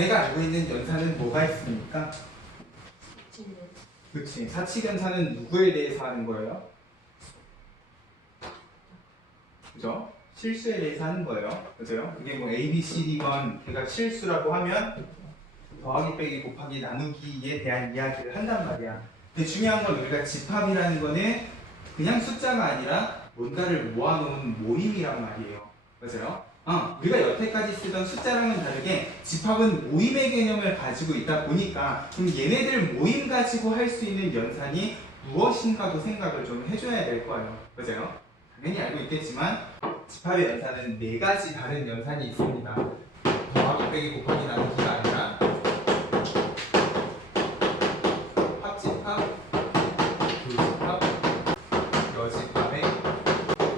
내가 알고 있는 연산은 뭐가 있습니까? 그치. 사칙연산은 누구에 대해서 하는 거예요? 그죠? 실수에 대해서 하는 거예요. 그죠? 이게 뭐 A, B, C, D건 걔가 실수라고 하면 더하기, 빼기, 곱하기, 나누기에 대한 이야기를 한단 말이야. 근데 중요한 건 우리가 집합이라는 거는 그냥 숫자가 아니라 뭔가를 모아놓은 모임이란 말이에요. 맞아요? 우리가 여태까지 쓰던 숫자랑은 다르게 집합은 모임의 개념을 가지고 있다 보니까 그럼 얘네들 모임 가지고 할 수 있는 연산이 무엇인가도 생각을 좀 해줘야 될 거예요. 맞아요? 당연히 알고 있겠지만 집합의 연산은 4가지 다른 연산이 있습니다. 더하기, 빼기, 곱하기, 나누기가 아니라 합집합, 교집합, 여집합의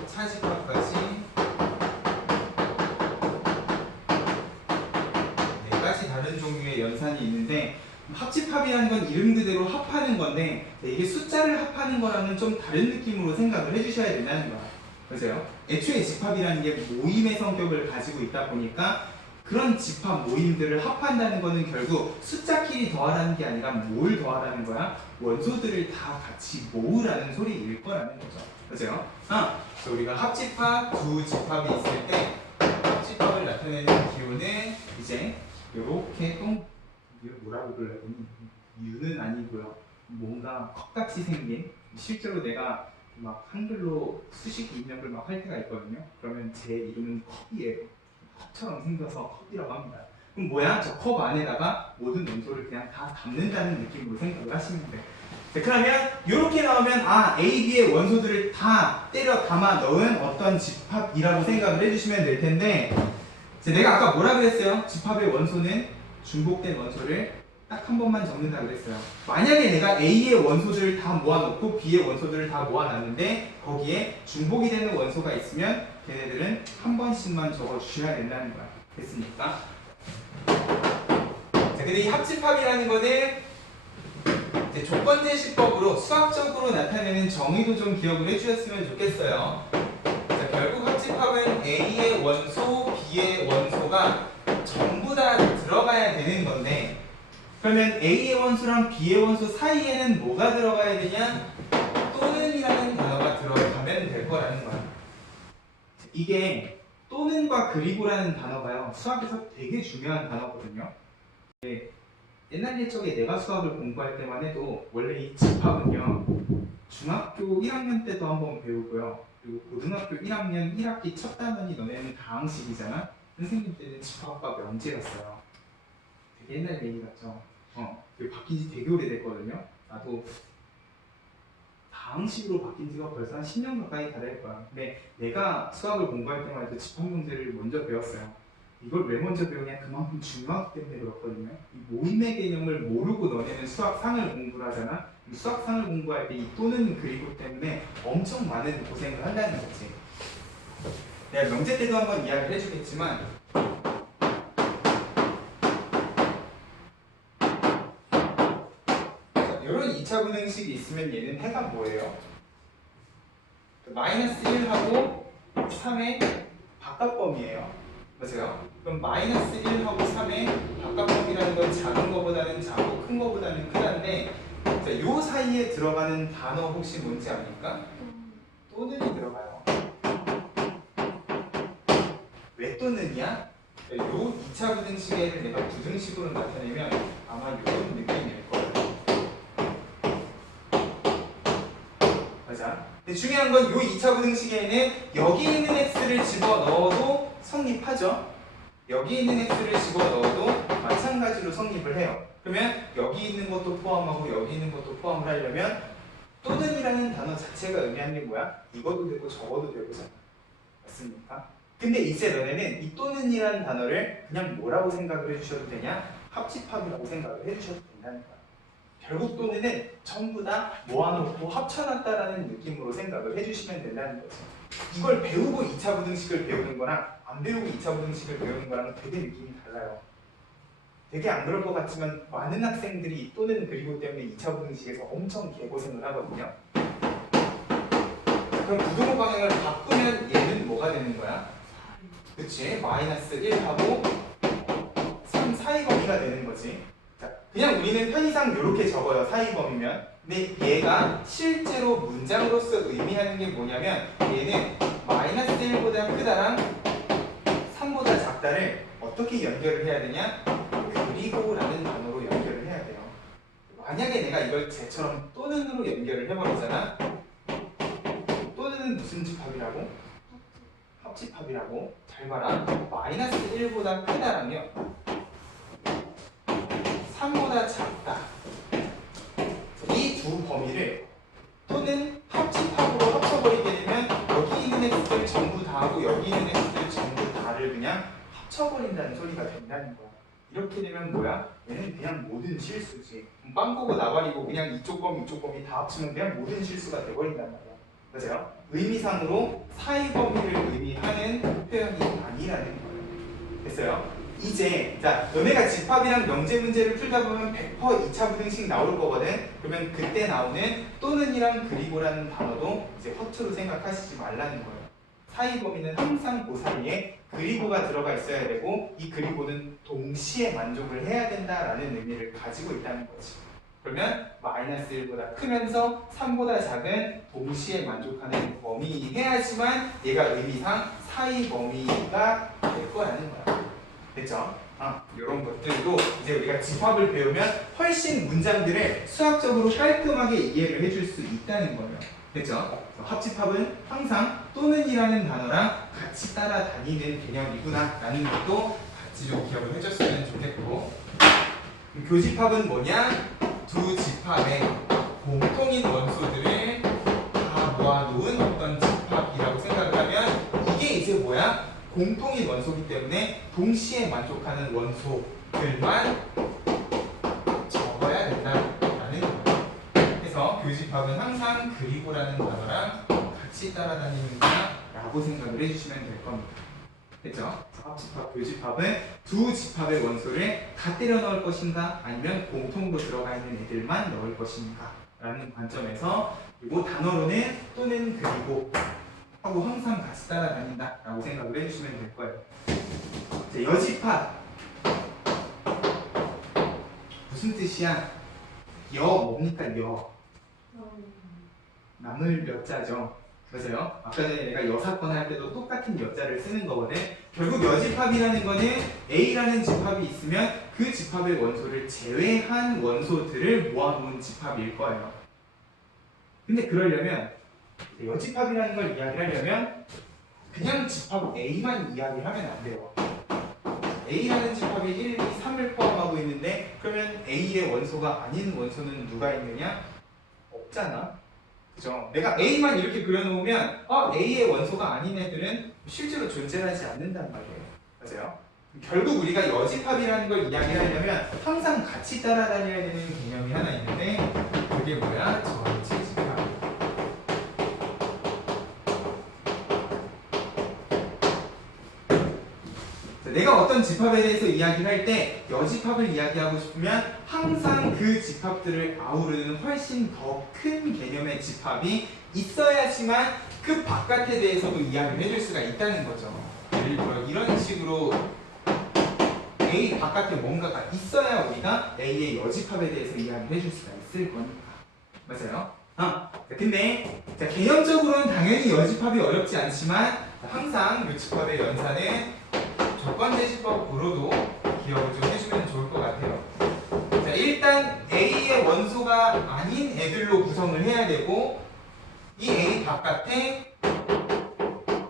차집합까지 4가지 다른 종류의 연산이 있는데 합집합이라는 건 이름 그대로 합하는 건데 이게 숫자를 합하는 거랑은 좀 다른 느낌으로 생각을 해주셔야 된다는 거야. 그죠? 애초에 집합이라는 게 모임의 성격을 가지고 있다 보니까 그런 집합 모임들을 합한다는 거는 결국 숫자끼리 더하라는 게 아니라 뭘 더하라는 거야? 원소들을 다 같이 모으라는 소리일 거라는 거죠. 그죠? 우리가 합집합, 두 집합이 있을 때 합집합을 나타내는 기호는 이제 이렇게 이걸 뭐라고 불러야 되니? 유는 아니고요. 뭔가 컵같이 생긴 실제로 내가 막 한글로 수식 입력을 막 할 때가 있거든요. 그러면 제 이름은 컵이에요. 컵처럼 생겨서 컵이라고 합니다. 그럼 뭐야? 저 컵 안에다가 모든 원소를 그냥 다 담는다는 느낌으로 생각을 하시면 돼요. 자, 그러면 이렇게 나오면 A, B의 원소들을 다 때려 담아 넣은 어떤 집합이라고 생각을 해주시면 될 텐데 내가 아까 뭐라 그랬어요? 집합의 원소는 중복된 원소를 딱 한 번만 적는다 그랬어요. 만약에 내가 A의 원소들을 다 모아놓고 B의 원소들을 다 모아놨는데 거기에 중복이 되는 원소가 있으면 걔네들은 한 번씩만 적어주셔야 된다는 거야. 됐습니까? 자, 근데 이 합집합이라는 거는 이제 조건제시법으로 수학적으로 나타내는 정의도 좀 기억을 해주셨으면 좋겠어요. 자, 결국 합집합은 A의 원소, B의 원소가 전부 다 들어가야 되는 건데 그러면 A의 원소랑 B의 원소 사이에는 뭐가 들어가야 되냐? 또는이라는 단어가 들어가면 될 거라는 거야. 이게 또는과 그리고라는 단어가요. 수학에서 되게 중요한 단어거든요. 옛날 옛적에 내가 수학을 공부할 때만 해도 원래 이 집합은요. 중학교 1학년 때도 한번 배우고요. 그리고 고등학교 1학년 1학기 첫 단원이 너네는 다항식이잖아? 선생님 때는 집합과 명제였어요. 되게 옛날 얘기 같죠? 바뀐 지 되게 오래됐거든요. 나도 다항식으로 바뀐 지가 벌써 한 10년 가까이 다 될 거야. 근데 내가 수학을 공부할 때만 해도 집합 문제를 먼저 배웠어요. 이걸 왜 먼저 배우냐? 그만큼 중요하기 때문에 그렇거든요. 이 모임의 개념을 모르고 너네는 수학상을 공부를 하잖아? 수학상을 공부할 때 이 또는 그리고 때문에 엄청 많은 고생을 한다는 거지. 내가 명제 때도 한번 이야기를 해주겠지만 이런 2차 분행식이 있으면 얘는 해가 뭐예요? 마이너스 1하고 3의 바깥범위예요. 맞아요? 그럼 마이너스 1하고 3의 바깥범위라는 건 작은 거보다는 작고 큰 거보다는 크다는데 자, 요 사이에 들어가는 단어 혹시 뭔지 압니까? 또는이 들어가요. 왜 또는이야? 요 2차 분행식을 내가 부등식으로 나타내면 아마 이런 느낌일 거예요. 맞아? 근데 중요한 건 요 2차 분행식에는 여기 있는 x를 집어넣어도 성립하죠? 여기 있는 x를 집어넣어도 마찬가지로 성립을 해요. 그러면 여기 있는 것도 포함하고 여기 있는 것도 포함을 하려면 또는이라는 단어 자체가 의미하는 게 뭐야? 이것도 되고 저것도 되고잖아. 맞습니까? 근데 이제 너네는 이 또는이라는 단어를 그냥 뭐라고 생각을 해주셔도 되냐? 합집합이라고 생각을 해주셔도 된다는 거야. 결국 또는은 전부 다 모아놓고 합쳐놨다라는 느낌으로 생각을 해주시면 된다는 거죠. 이걸 배우고 2차 부등식을 배우는 거랑 안 배우고 2차 부등식을 배우는 거랑 되게 느낌이 달라요. 되게 안 그럴 것 같지만 많은 학생들이 또는 그리고 때문에 2차 부등식에서 엄청 개고생을 하거든요. 그럼 부등호 방향을 바꾸면 얘는 뭐가 되는 거야? 그치? 마이너스 1하고 3, 사이 범위가 되는 거지. 자, 그냥 우리는 편의상 이렇게 적어요. 사이 범위면. 근데 얘가 실제로 문장으로서 의미하는 게 뭐냐면 얘는 마이너스 1보다 크다랑 3보다 작다를 어떻게 연결을 해야 되냐? 그리고 라는 단어로 연결을 해야 돼요. 만약에 내가 이걸 쟤처럼 또는으로 연결을 해버리잖아. 또는은 무슨 집합이라고? 합집합이라고. 잘 봐라. 마이너스 1보다 크다라며 3보다 작다. 이 두 범위를 또는 합집합으로 합쳐버리게 되면 여기 있는 x들 전부 다 하고 여기 있는 x들 전부 다를 그냥 합쳐버린다는 소리가 된다는 거야. 이렇게 되면 뭐야? 얘는 그냥 모든 실수지. 빵꾸고 나발이고 그냥 이쪽 범위 이쪽 범위 다 합치면 그냥 모든 실수가 돼버린단 말이야. 맞아요? 의미상으로 사이 범위를 의미하는 표현이 아니라는 거예요. 됐어요? 이제 자 너네가 집합이랑 명제 문제를 풀다 보면 100% 2차 부등식 나올 거거든. 그러면 그때 나오는 또는이랑 그리고라는 단어도 이제 허투루 생각하시지 말라는 거예요. 사이 범위는 항상 그 사이에 그리고가 들어가 있어야 되고 이 그리고는 동시에 만족을 해야 된다라는 의미를 가지고 있다는 거지. 그러면 마이너스 1보다 크면서 3보다 작은 동시에 만족하는 범위해야지만 얘가 의미상 사이 범위가 될 거라는 거야. 됐죠? 이런 것들도 이제 우리가 집합을 배우면 훨씬 문장들을 수학적으로 깔끔하게 이해를 해줄 수 있다는 거예요. 됐죠? 합집합은 항상 또는이라는 단어랑 같이 따라다니는 개념이구나 라는 것도 같이 좀 기억을 해줬으면 좋겠고, 교집합은 뭐냐? 두 집합의 공통인 원소들을 다 모아놓은 어떤 집합이라고 생각을 하면 이게 이제 뭐야? 공통인 원소이기 때문에 동시에 만족하는 원소들만 적어야 된다라는 거예요. 그래서 교집합은 항상 그리고라는 단어랑 같이 따라다니는구나라고 생각을 해주시면 될 겁니다. 됐죠? 합집합, 교집합은 두 집합의 원소를 다 때려 넣을 것인가 아니면 공통으로 들어가 있는 애들만 넣을 것인가 라는 관점에서, 그리고 단어로는 또는 그리고 하고 항상 같이 따라다닌다 라고 생각을 해주시면 될 거예요. 자, 여집합 무슨 뜻이야? 뭡니까? 남을 여자죠. 맞아요? 아까 전에 내가 여사건 할 때도 똑같은 여자를 쓰는 거거든. 결국 여집합이라는 거는 A라는 집합이 있으면 그 집합의 원소를 제외한 원소들을 모아놓은 집합일 거예요. 근데 그러려면 여집합이라는 걸 이야기하려면 그냥 집합 A만 이야기하면 안 돼요. A라는 집합이 1, 2, 3을 포함하고 있는데 그러면 A의 원소가 아닌 원소는 누가 있느냐? 없잖아. 그죠? 내가 A만 이렇게 그려놓으면 A의 원소가 아닌 애들은 실제로 존재하지 않는단 말이에요. 맞아요? 결국 우리가 여집합이라는 걸 이야기하려면 항상 같이 따라다녀야 되는 개념이 하나 있는데 그게 뭐야? 전체 집합. 내가 어떤 집합에 대해서 이야기를 할 때 여집합을 이야기하고 싶으면 항상 그 집합들을 아우르는 훨씬 더 큰 개념의 집합이 있어야지만 그 바깥에 대해서도 이야기를 해줄 수가 있다는 거죠. 예를 들어 이런 식으로 A 바깥에 뭔가가 있어야 우리가 A의 여집합에 대해서 이야기를 해줄 수가 있을 거니까. 맞아요? 근데 개념적으로는 당연히 여집합이 어렵지 않지만 항상 이 집합의 연산은 조건제시법으로도 기억을 좀 해주면 좋을 것 같아요. 자, 일단 A의 원소가 아닌 애들로 구성을 해야 되고 이 A 바깥에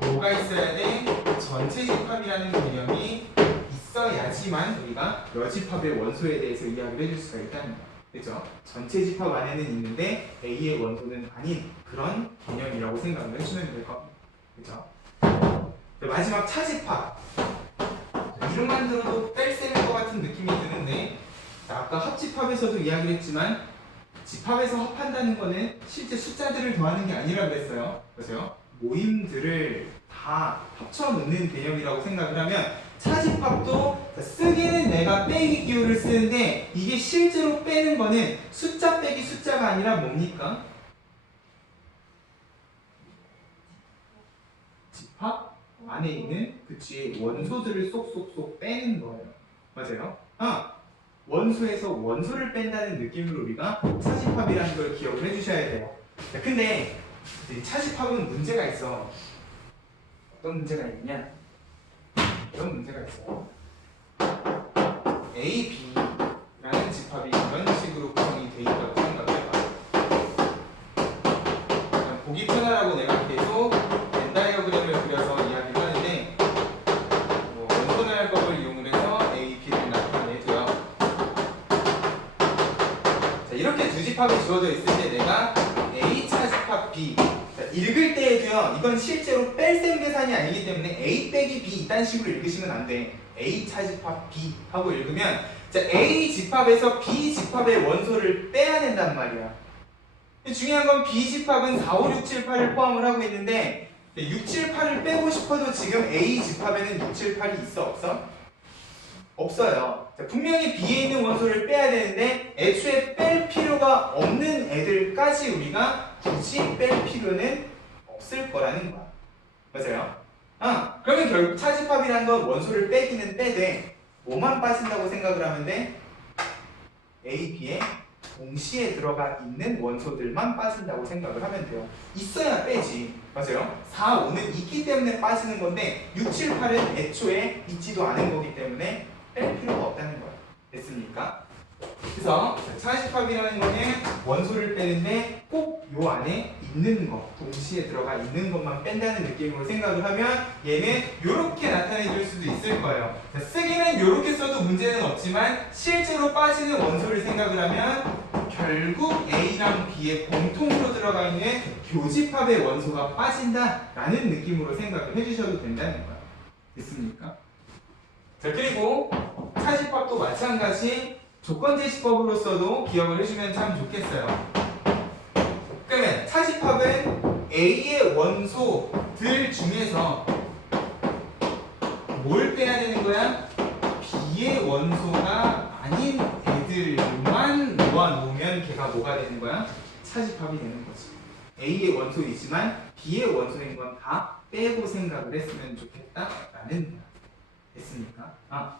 뭐가 있어야 돼? 전체 집합이라는 개념이 있어야지만 우리가 여집합의 원소에 대해서 이야기를 해줄 수가 있다는 거예요. 그렇죠? 전체 집합 안에는 있는데 A의 원소는 아닌 그런 개념이라고 생각을 해주면 될 겁니다. 그렇죠? 마지막 차집합. 이름만 들어도 뺄셈일 것 같은 느낌이 드는데, 아까 합집합에서도 이야기를 했지만 집합에서 합한다는 거는 실제 숫자들을 더하는 게 아니라 그랬어요. 그죠? 모임들을 다 합쳐놓는 개념이라고 생각을 하면 차집합도 쓰기는 내가 빼기 기호를 쓰는데 이게 실제로 빼는 거는 숫자 빼기 숫자가 아니라 뭡니까? 집합 안에 있는 그 뒤에 원소들을 쏙쏙쏙 빼는 거예요. 맞아요? 원소에서 원소를 뺀다는 느낌으로 우리가 차집합이라는 걸 기억을 해주셔야 돼요. 자, 근데 이 차집합은 문제가 있어. 어떤 문제가 있냐? 이런 문제가 있어요. A, B라는 집합이 이런 식으로 구성이 돼 있다고 생각을 해봐. 보기 편하라고 내가 계속 벤 다이어그램을 그려서 이야기를 하는데 원소 나열법을 이용을 해서 A, B를 나타내줘요. 자, 이렇게 두 집합이 주어져 있을 때 내가 A 차집합 B 읽을 때에도요, 이건 실제로 뺄셈 계산이 아니기 때문에 A 빼기 B 이딴 식으로 읽으시면 안 돼. A 차집합 B 하고 읽으면 자, A 집합에서 B 집합의 원소를 빼야 된단 말이야. 중요한 건 B 집합은 4, 5, 6, 7, 8을 포함을 하고 있는데 6, 7, 8을 빼고 싶어도 지금 A 집합에는 6, 7, 8이 있어 없어? 없어요. 자, 분명히 B에 있는 원소를 빼야 되는데 애초에 뺄 필요가 없는 애들까지 우리가 굳이 뺄 필요는 없을 거라는 거야. 맞아요? 그러면 결국 차집합이라는 건 원소를 빼기는 빼되 뭐만 빠진다고 생각을 하면 돼? A, B에 동시에 들어가 있는 원소들만 빠진다고 생각을 하면 돼요. 있어야 빼지. 맞아요? 4, 5는 있기 때문에 빠지는 건데 6, 7, 8은 애초에 있지도 않은 거기 때문에 뺄 필요가 없다는 거예요. 됐습니까? 그래서 차집합이라는 거는 원소를 빼는데 꼭 요 안에 있는 거, 동시에 들어가 있는 것만 뺀다는 느낌으로 생각을 하면 얘는 이렇게 나타내 줄 수도 있을 거예요. 자, 쓰기는 이렇게 써도 문제는 없지만 실제로 빠지는 원소를 생각을 하면 결국 A랑 B에 공통으로 들어가 있는 교집합의 원소가 빠진다라는 느낌으로 생각을 해주셔도 된다는 거예요. 됐습니까? 자, 그리고 차집합도 마찬가지 조건제시법으로서도 기억을 해주면 참 좋겠어요. 그러면 차집합은 A의 원소들 중에서 뭘 빼야 되는 거야? B의 원소가 아닌 애들만 모아놓으면 걔가 뭐가 되는 거야? 차집합이 되는 거지. A의 원소이지만 B의 원소인 건 다 빼고 생각을 했으면 좋겠다라는 거야. 됐습니까?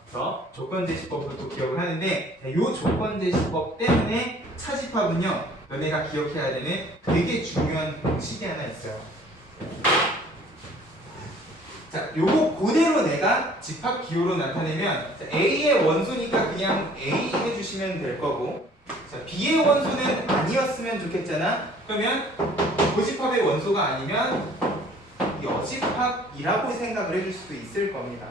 그래서 조건제시법으로 또 기억을 하는데 이 조건제시법 때문에 차집합은요 너네가 기억해야 되는 되게 중요한 공식이 하나 있어요. 자, 요거 그대로 내가 집합 기호로 나타내면 자, A의 원소니까 그냥 A 해주시면 될 거고 자, B의 원소는 아니었으면 좋겠잖아. 그러면 고집합의 원소가 아니면 여집합이라고 생각을 해줄 수도 있을 겁니다.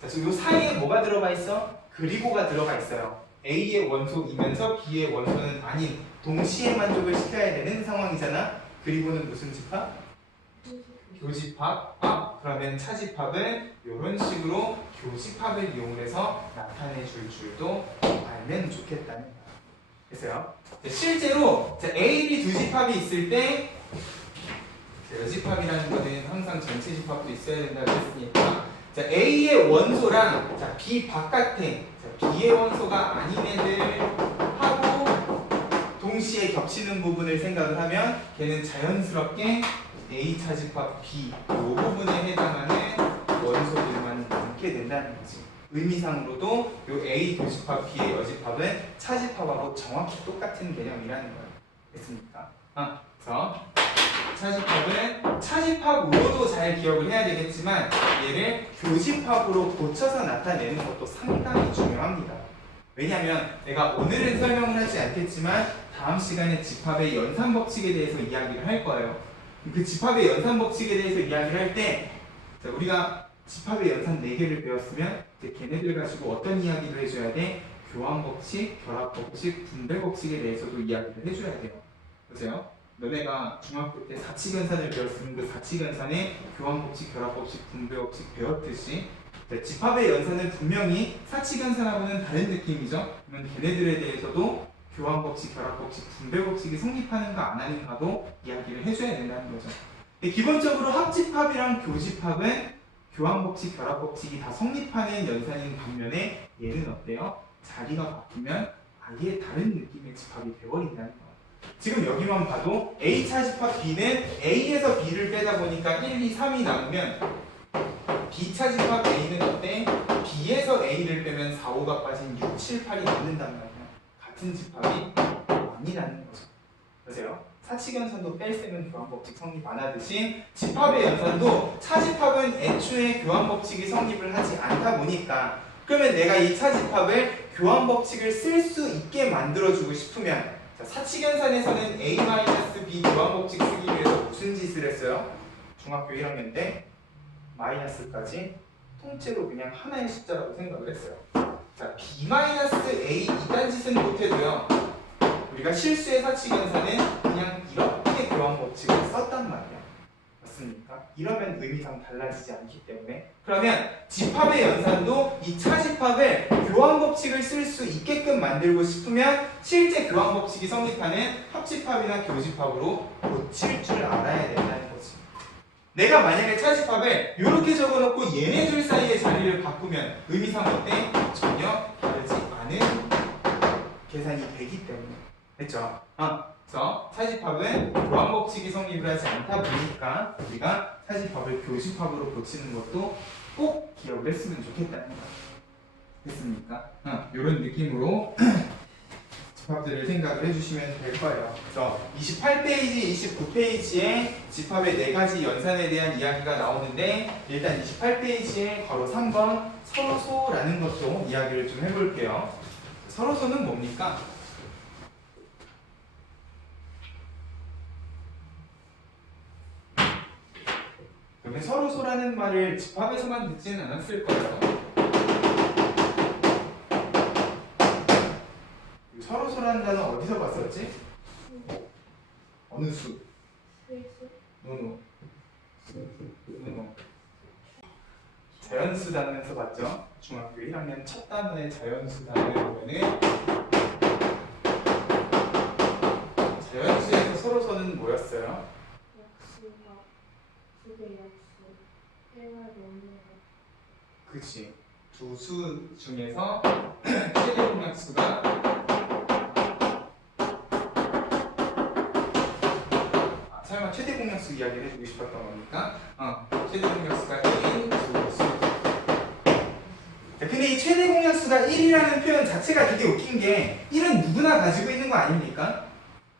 자, 지금 요 사이에 뭐가 들어가 있어? 그리고가 들어가 있어요. A의 원소이면서 B의 원소는 아닌 동시에 만족을 시켜야 되는 상황이잖아. 그리고는 무슨 집합? 교집합. 그러면 차집합은 이런 식으로 교집합을 이용해서 나타내 줄 줄도 알면 좋겠다는 거야. 됐어요? 실제로 A, B 두 집합이 있을 때 여집합이라는 거는 항상 전체 집합도 있어야 된다고 했으니까 자, A의 원소랑 자, B 바깥에 자, B의 원소가 아닌 애들하고 동시에 겹치는 부분을 생각을 하면 걔는 자연스럽게 A 차집합 B 이 부분에 해당하는 원소들만 남게 된다는 거지. 의미상으로도 요 A 교집합 B의 여집합은 차집합하고 정확히 똑같은 개념이라는 거예요. 됐습니까? 그래서 차집합은 차집합으로도 잘 기억을 해야 되겠지만 얘를 교집합으로 고쳐서 나타내는 것도 상당히 중요합니다. 왜냐하면 내가 오늘은 설명을 하지 않겠지만 다음 시간에 집합의 연산법칙에 대해서 이야기를 할 거예요. 그 집합의 연산법칙에 대해서 이야기를 할 때 우리가 집합의 연산 4개를 배웠으면 걔네들 가지고 어떤 이야기를 해줘야 돼? 교환법칙, 결합법칙, 분배법칙에 대해서도 이야기를 해줘야 돼요. 보세요. 너네가 중학교 때 사칙연산을 배웠으면 그 사칙연산에 교환법칙, 결합법칙, 분배법칙 배웠듯이 집합의 연산은 분명히 사칙연산하고는 다른 느낌이죠. 그러면 걔네들에 대해서도 교환법칙, 결합법칙, 분배법칙이 성립하는가 안 하는가도 이야기를 해줘야 된다는 거죠. 기본적으로 합집합이랑 교집합은 교환법칙, 결합법칙이 다 성립하는 연산인 반면에 얘는 어때요? 자리가 바뀌면 아예 다른 느낌의 집합이 되어버린다는 거예요. 지금 여기만 봐도 A 차집합 B는 A에서 B를 빼다 보니까 1, 2, 3이 남으면 B 차집합 A는 어때? B에서 A를 빼면 4, 5가 빠진 6, 7, 8이 남는단 말이야. 같은 집합이 아니라는 거죠. 보세요. 사칙연산도 뺄셈은 교환법칙 성립 안 하듯이 집합의 연산도 차집합은 애초에 교환법칙이 성립을 하지 않다 보니까 그러면 내가 이 차집합을 교환법칙을 쓸 수 있게 만들어주고 싶으면 자, 사칙연산에서는 A-B 교환법칙 쓰기 위해서 무슨 짓을 했어요? 중학교 1학년 때 마이너스까지 통째로 그냥 하나의 숫자라고 생각을 했어요. 자, B-A 이딴 짓은 못해도요. 우리가 실수의 사칙연산은 그냥 이렇게 교환법칙을 썼단 말이야. 맞습니까? 이러면 의미상 달라지지 않기 때문에 그러면 집합의 연산도 이 차집합을 교환법칙을 쓸 수 있게끔 만들고 싶으면 실제 교환법칙이 성립하는 합집합이나 교집합으로 고칠 줄 알아야 된다는 거지. 내가 만약에 차집합을 이렇게 적어놓고 얘네 둘 사이의 자리를 바꾸면 의미상 어때? 전혀 다르지 않은 계산이 되기 때문에 됐죠? 그래서 차집합은 교환법칙이 성립을 하지 않다 보니까 우리가 차집합을 교집합으로 고치는 것도 꼭 기억을 했으면 좋겠다는 거 됐습니까? 이런 느낌으로 집합들을 생각을 해주시면 될 거예요. 그래서 28페이지, 29페이지에 집합의 4가지 연산에 대한 이야기가 나오는데 일단 28페이지에 괄호 3번 서로소라는 것도 이야기를 좀 해볼게요. 서로소는 뭡니까? 여기 서로소라는 말을 집합에서만 듣지는 않았을 거예요. 서로소라는 단어 어디서 봤었지? 어느 수? 노노. 자연수 단어에서 봤죠? 중학교 1학년 첫 단어의 자연수 단어에 보면은 자연수에서 서로소는 뭐였어요? 그치. 두 수 중에서 최대 공약수가 설마 최대 공약수 이야기를 해주고 싶었던 겁니까? 최대 공약수가 1인 두 수. 근데 이 최대 공약수가 1이라는 표현 자체가 되게 웃긴 게 1은 누구나 가지고 있는 거 아닙니까?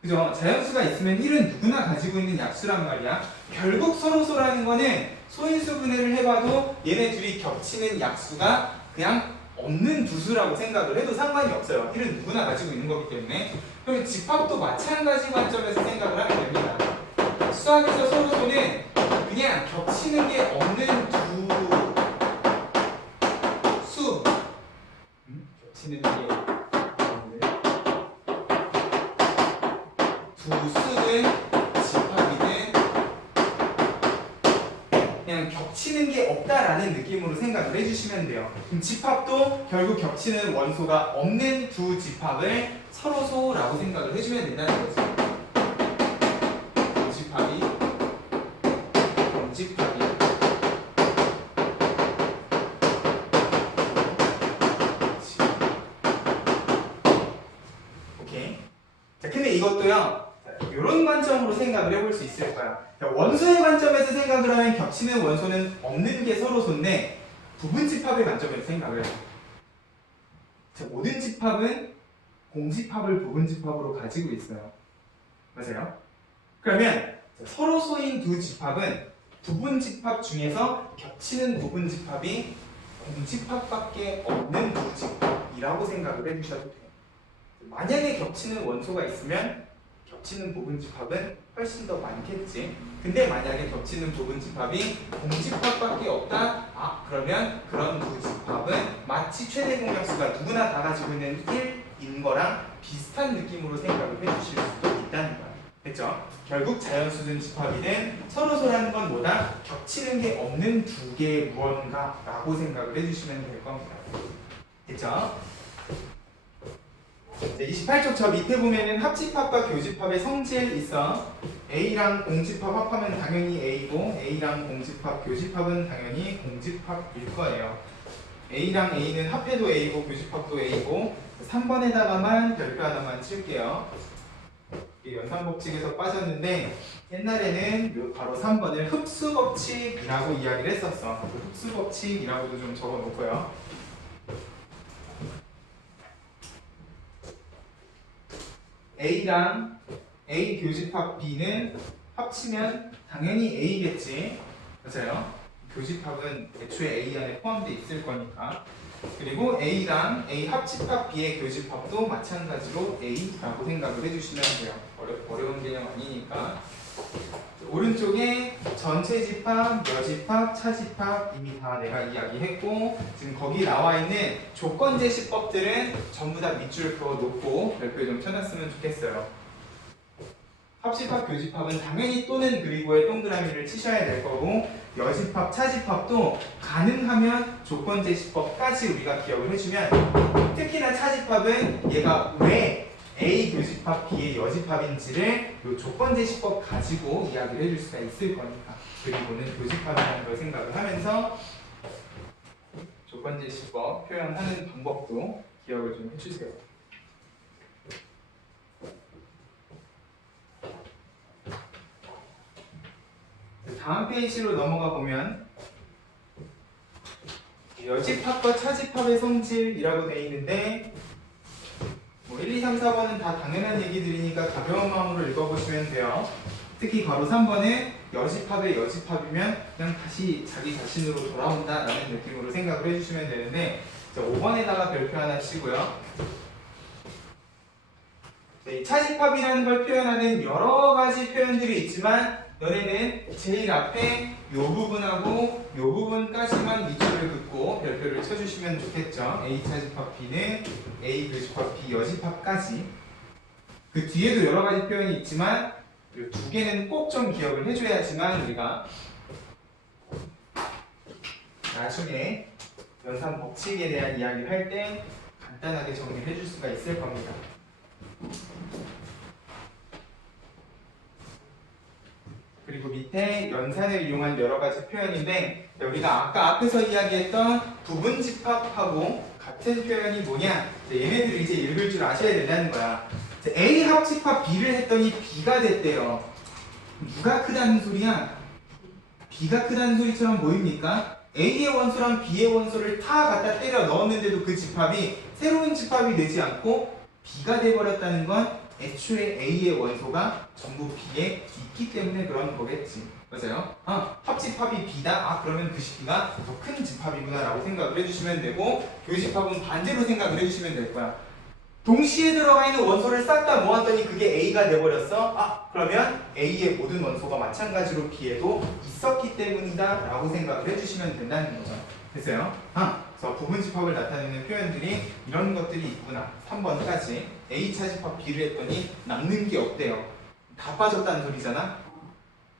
그죠? 자연수가 있으면 1은 누구나 가지고 있는 약수란 말이야. 결국 서로소라는 거는 소인수 분해를 해봐도 얘네 둘이 겹치는 약수가 그냥 없는 두 수라고 생각을 해도 상관이 없어요. 1은 누구나 가지고 있는 거기 때문에. 그럼 집합도 마찬가지 관점에서 생각을 하면 됩니다. 수학에서 서로소는 그냥 겹치는 게 없는 두 수. 겹치는 게 없는 두 수는 집합이든 그냥 겹치는 게 없다라는 느낌으로 생각을 해주시면 돼요. 그럼 집합도 결국 겹치는 원소가 없는 두 집합을 서로소라고 생각을 해주면 된다는 거죠. 집합이 집합이 오케이. 자, 근데 이것도요. 이런 관점으로 생각을 해볼 수 있을 거야. 원소의 관점에서 생각을 하면 겹치는 원소는 없는 게 서로소인데 부분 집합의 관점에서 생각을 해요. 모든 집합은 공집합을 부분 집합으로 가지고 있어요. 맞아요? 그러면 서로소인 두 집합은 부분 집합 중에서 겹치는 부분 집합이 공집합밖에 없는 두 집합이라고 생각을 해주셔도 돼요. 만약에 겹치는 원소가 있으면 겹치는 부분 집합은 훨씬 더 많겠지. 근데 만약에 겹치는 부분 집합이 공집합밖에 없다? 그러면 그런 두 집합은 마치 최대 공약수가 누구나 다 가지고 있는 1인 거랑 비슷한 느낌으로 생각을 해주실 수도 있다는 거야. 됐죠? 결국 자연수든 집합이든 서로소라는 건 뭐다? 겹치는 게 없는 두 개의 무언가라고 생각을 해주시면 될 겁니다. 됐죠? 28쪽 저 밑에 보면은 합집합과 교집합의 성질 있어. A랑 공집합 합하면 당연히 A고 A랑 공집합, 교집합은 당연히 공집합일 거예요. A랑 A는 합해도 A고 교집합도 A고 3번에다가만 별표 하나만 칠게요. 연산법칙에서 빠졌는데 옛날에는 바로 3번을 흡수법칙이라고 이야기를 했었어. 흡수법칙이라고도 좀 적어놓고요. A랑 A 교집합 B는 합치면 당연히 A겠지. 맞아요. 교집합은 애초에 A 안에 포함되어 있을 거니까. 그리고 A랑 A 합집합 B의 교집합도 마찬가지로 A라고 생각을 해주시면 돼요. 어려운 개념 아니니까. 오른쪽에 전체 집합, 여집합, 차집합 이미 다 내가 이야기했고, 지금 거기 나와 있는 조건제시법들은 전부 다 밑줄 그어 놓고 별표 좀 쳐놨으면 좋겠어요. 합집합, 교집합은 당연히 또는 그리고의 동그라미를 치셔야 될 거고, 여집합, 차집합도 가능하면 조건제시법까지 우리가 기억을 해주면, 특히나 차집합은 얘가 왜 A 교집합 B의 여집합인지를 이 조건제시법 가지고 이야기를 해줄 수가 있을 거니까. 그리고는 교집합이라는 걸 생각을 하면서 조건제시법 표현하는 방법도 기억을 좀 해주세요. 다음 페이지로 넘어가 보면 여집합과 차집합의 성질이라고 되어 있는데, 뭐 1, 2, 3, 4번은 다 당연한 얘기들이니까 가벼운 마음으로 읽어보시면 돼요. 특히 바로 3번은 여집합의 여집합이면 그냥 다시 자기 자신으로 돌아온다라는 느낌으로 생각을 해주시면 되는데, 5번에다가 별표 하나 치고요. 차집합이라는 걸 표현하는 여러 가지 표현들이 있지만, 너네는 제일 앞에 이 부분하고 이 부분까지만 밑줄을 긋고 별표를 쳐주시면 좋겠죠. A 차집합 B는 A 교집합 B 여집합까지. 그 뒤에도 여러 가지 표현이 있지만 이 두 개는 꼭 좀 기억을 해줘야지만 우리가 나중에 연산 법칙에 대한 이야기를 할 때 간단하게 정리를 해줄 수가 있을 겁니다. 그리고 밑에 연산을 이용한 여러 가지 표현인데, 우리가 아까 앞에서 이야기했던 부분집합하고 같은 표현이 뭐냐? 얘네들을 이제 읽을 줄 아셔야 된다는 거야. A 합집합 B를 했더니 B가 됐대요. 누가 크다는 소리야? B가 크다는 소리처럼 보입니까? A의 원소랑 B의 원소를 다 갖다 때려 넣었는데도 그 집합이 새로운 집합이 되지 않고 B가 돼버렸다는 건 애초에 A의 원소가 전부 B에 있기 때문에 그런 거겠지. 맞아요? 합집합이 B다? 그러면 그 B가 더 큰 집합이구나 라고 생각을 해주시면 되고, 교집합은 반대로 생각을 해주시면 될 거야. 동시에 들어가 있는 원소를 싹 다 모았더니 그게 A가 돼버렸어? 그러면 A의 모든 원소가 마찬가지로 B에도 있었기 때문이다 라고 생각을 해주시면 된다는 거죠. 됐어요? 그래서 부분집합을 나타내는 표현들이 이런 것들이 있구나. 3번까지 A 차집합 B를 했더니 남는 게 없대요. 다 빠졌다는 소리잖아?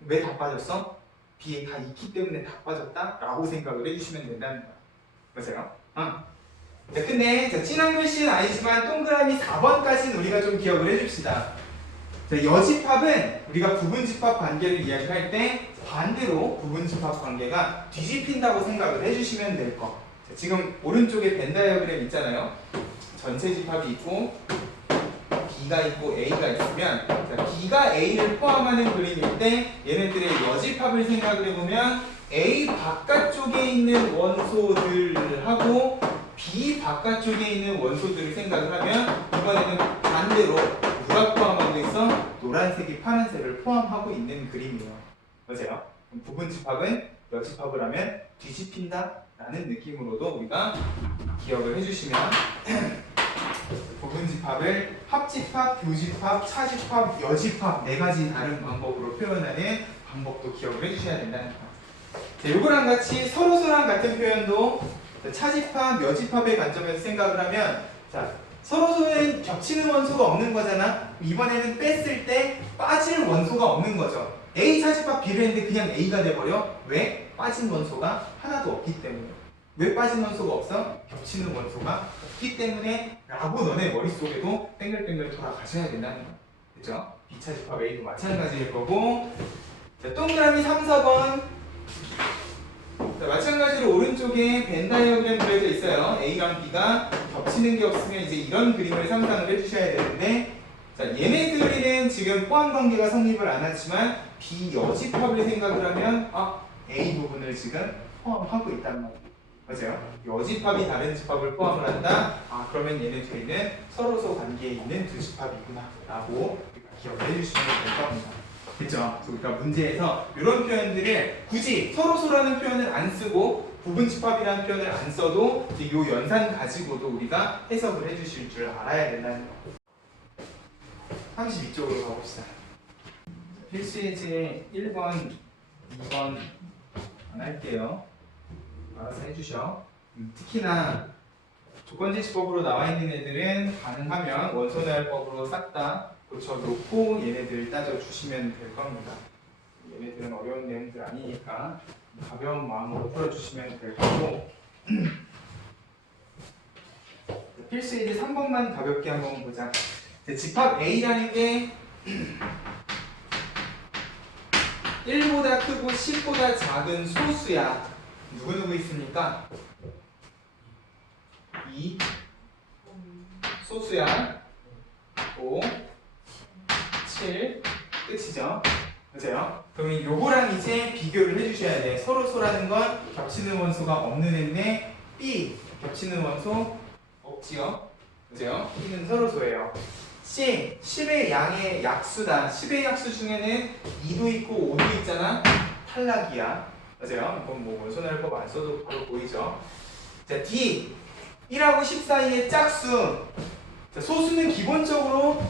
왜 다 빠졌어? B에 다 있기 때문에 다 빠졌다? 라고 생각을 해주시면 된다는 거야. 맞아요? 근데 진한 글씨는 아니지만 동그라미 4번까지는 우리가 좀 기억을 해줍시다. 여집합은 우리가 부분집합 관계를 이야기할 때 반대로 부분집합 관계가 뒤집힌다고 생각을 해주시면 될 거. 지금 오른쪽에 벤 다이어그램 있잖아요. 전체 집합이 있고 B가 있고 A가 있으면, B가 A를 포함하는 그림일 때 얘네들의 여집합을 생각을 해보면 A 바깥쪽에 있는 원소들하고 B 바깥쪽에 있는 원소들을 생각을 하면, 이번에는 반대로 누가 포함하고 있어? 노란색이 파란색을 포함하고 있는 그림이에요. 맞아요? 부분집합은 여집합을 하면 뒤집힌다 라는 느낌으로도 우리가 기억을 해주시면 부분집합을 합집합, 교집합, 차집합, 여집합 4가지 다른 방법으로 표현하는 방법도 기억을 해주셔야 된다는 거예요. 요거랑 같이 서로서랑 같은 표현도 차집합, 여집합의 관점에서 생각을 하면, 서로서는 겹치는 원소가 없는 거잖아. 이번에는 뺐을 때 빠질 원소가 없는 거죠. A 차집합 B를 했는데 그냥 A가 돼버려. 왜? 빠진 원소가 하나도 없기 때문에. 왜 빠진 원소가 없어? 겹치는 원소가 없기 때문에 라고 너네 머릿속에도 땡글땡글 돌아가셔야 된다는 거야. 그죠? B 차집합 A도 마찬가지일 거고, 동그라미 3, 4번 마찬가지로 오른쪽에 벤 다이어그램 그려져 있어요. A랑 B가 겹치는 게 없으면 이제 이런 그림을 상상을 해주셔야 되는데, 얘네들은 지금 포함 관계가 성립을 안 하지만 B 여집합을 생각을 하면 A 부분을 지금 포함하고 있단 말이에요. 맞아요? 여집합이 다른 집합을 포함을 한다. 아, 그러면 얘네 둘이는 서로서 관계에 있는 두 집합이구나 라고 기억을 해주시면 될 겁니다. 그렇죠? 그러니까 문제에서 이런 표현들을 굳이 서로서라는 표현을 안 쓰고 부분 집합이라는 표현을 안 써도 이 연산 가지고도 우리가 해석을 해주실 줄 알아야 된다는 거. 32쪽으로 가봅시다. 필수 예제 1번, 2번 안 할게요. 알아서 해주셔. 특히나 조건제시법으로 나와 있는 애들은 가능하면 원소나열법으로 싹 다 고쳐놓고 얘네들 따져주시면 될 겁니다. 얘네들은 어려운 내용들 아니니까 가벼운 마음으로 풀어주시면 될 거고 필수 예제 3번만 가볍게 한번 보자. 집합 A라는 게 1보다 크고 10보다 작은 소수야. 누구누구 있습니까? 2 소수야. 5 7 끝이죠. 맞아요? 그러면 요거랑 이제 비교를 해주셔야 돼. 서로소라는 건 겹치는 원소가 없는 애인데 B 겹치는 원소 없지요? 맞아요? B는 서로소예요. C 10의 양의 약수다. 10의 약수 중에는 2도 있고 5도 있잖아. 탈락이야. 맞아요? 이건 뭐 원소나열법 안 써도 바로 보이죠? 자, D 1하고 10 사이의 짝수. 자, 소수는 기본적으로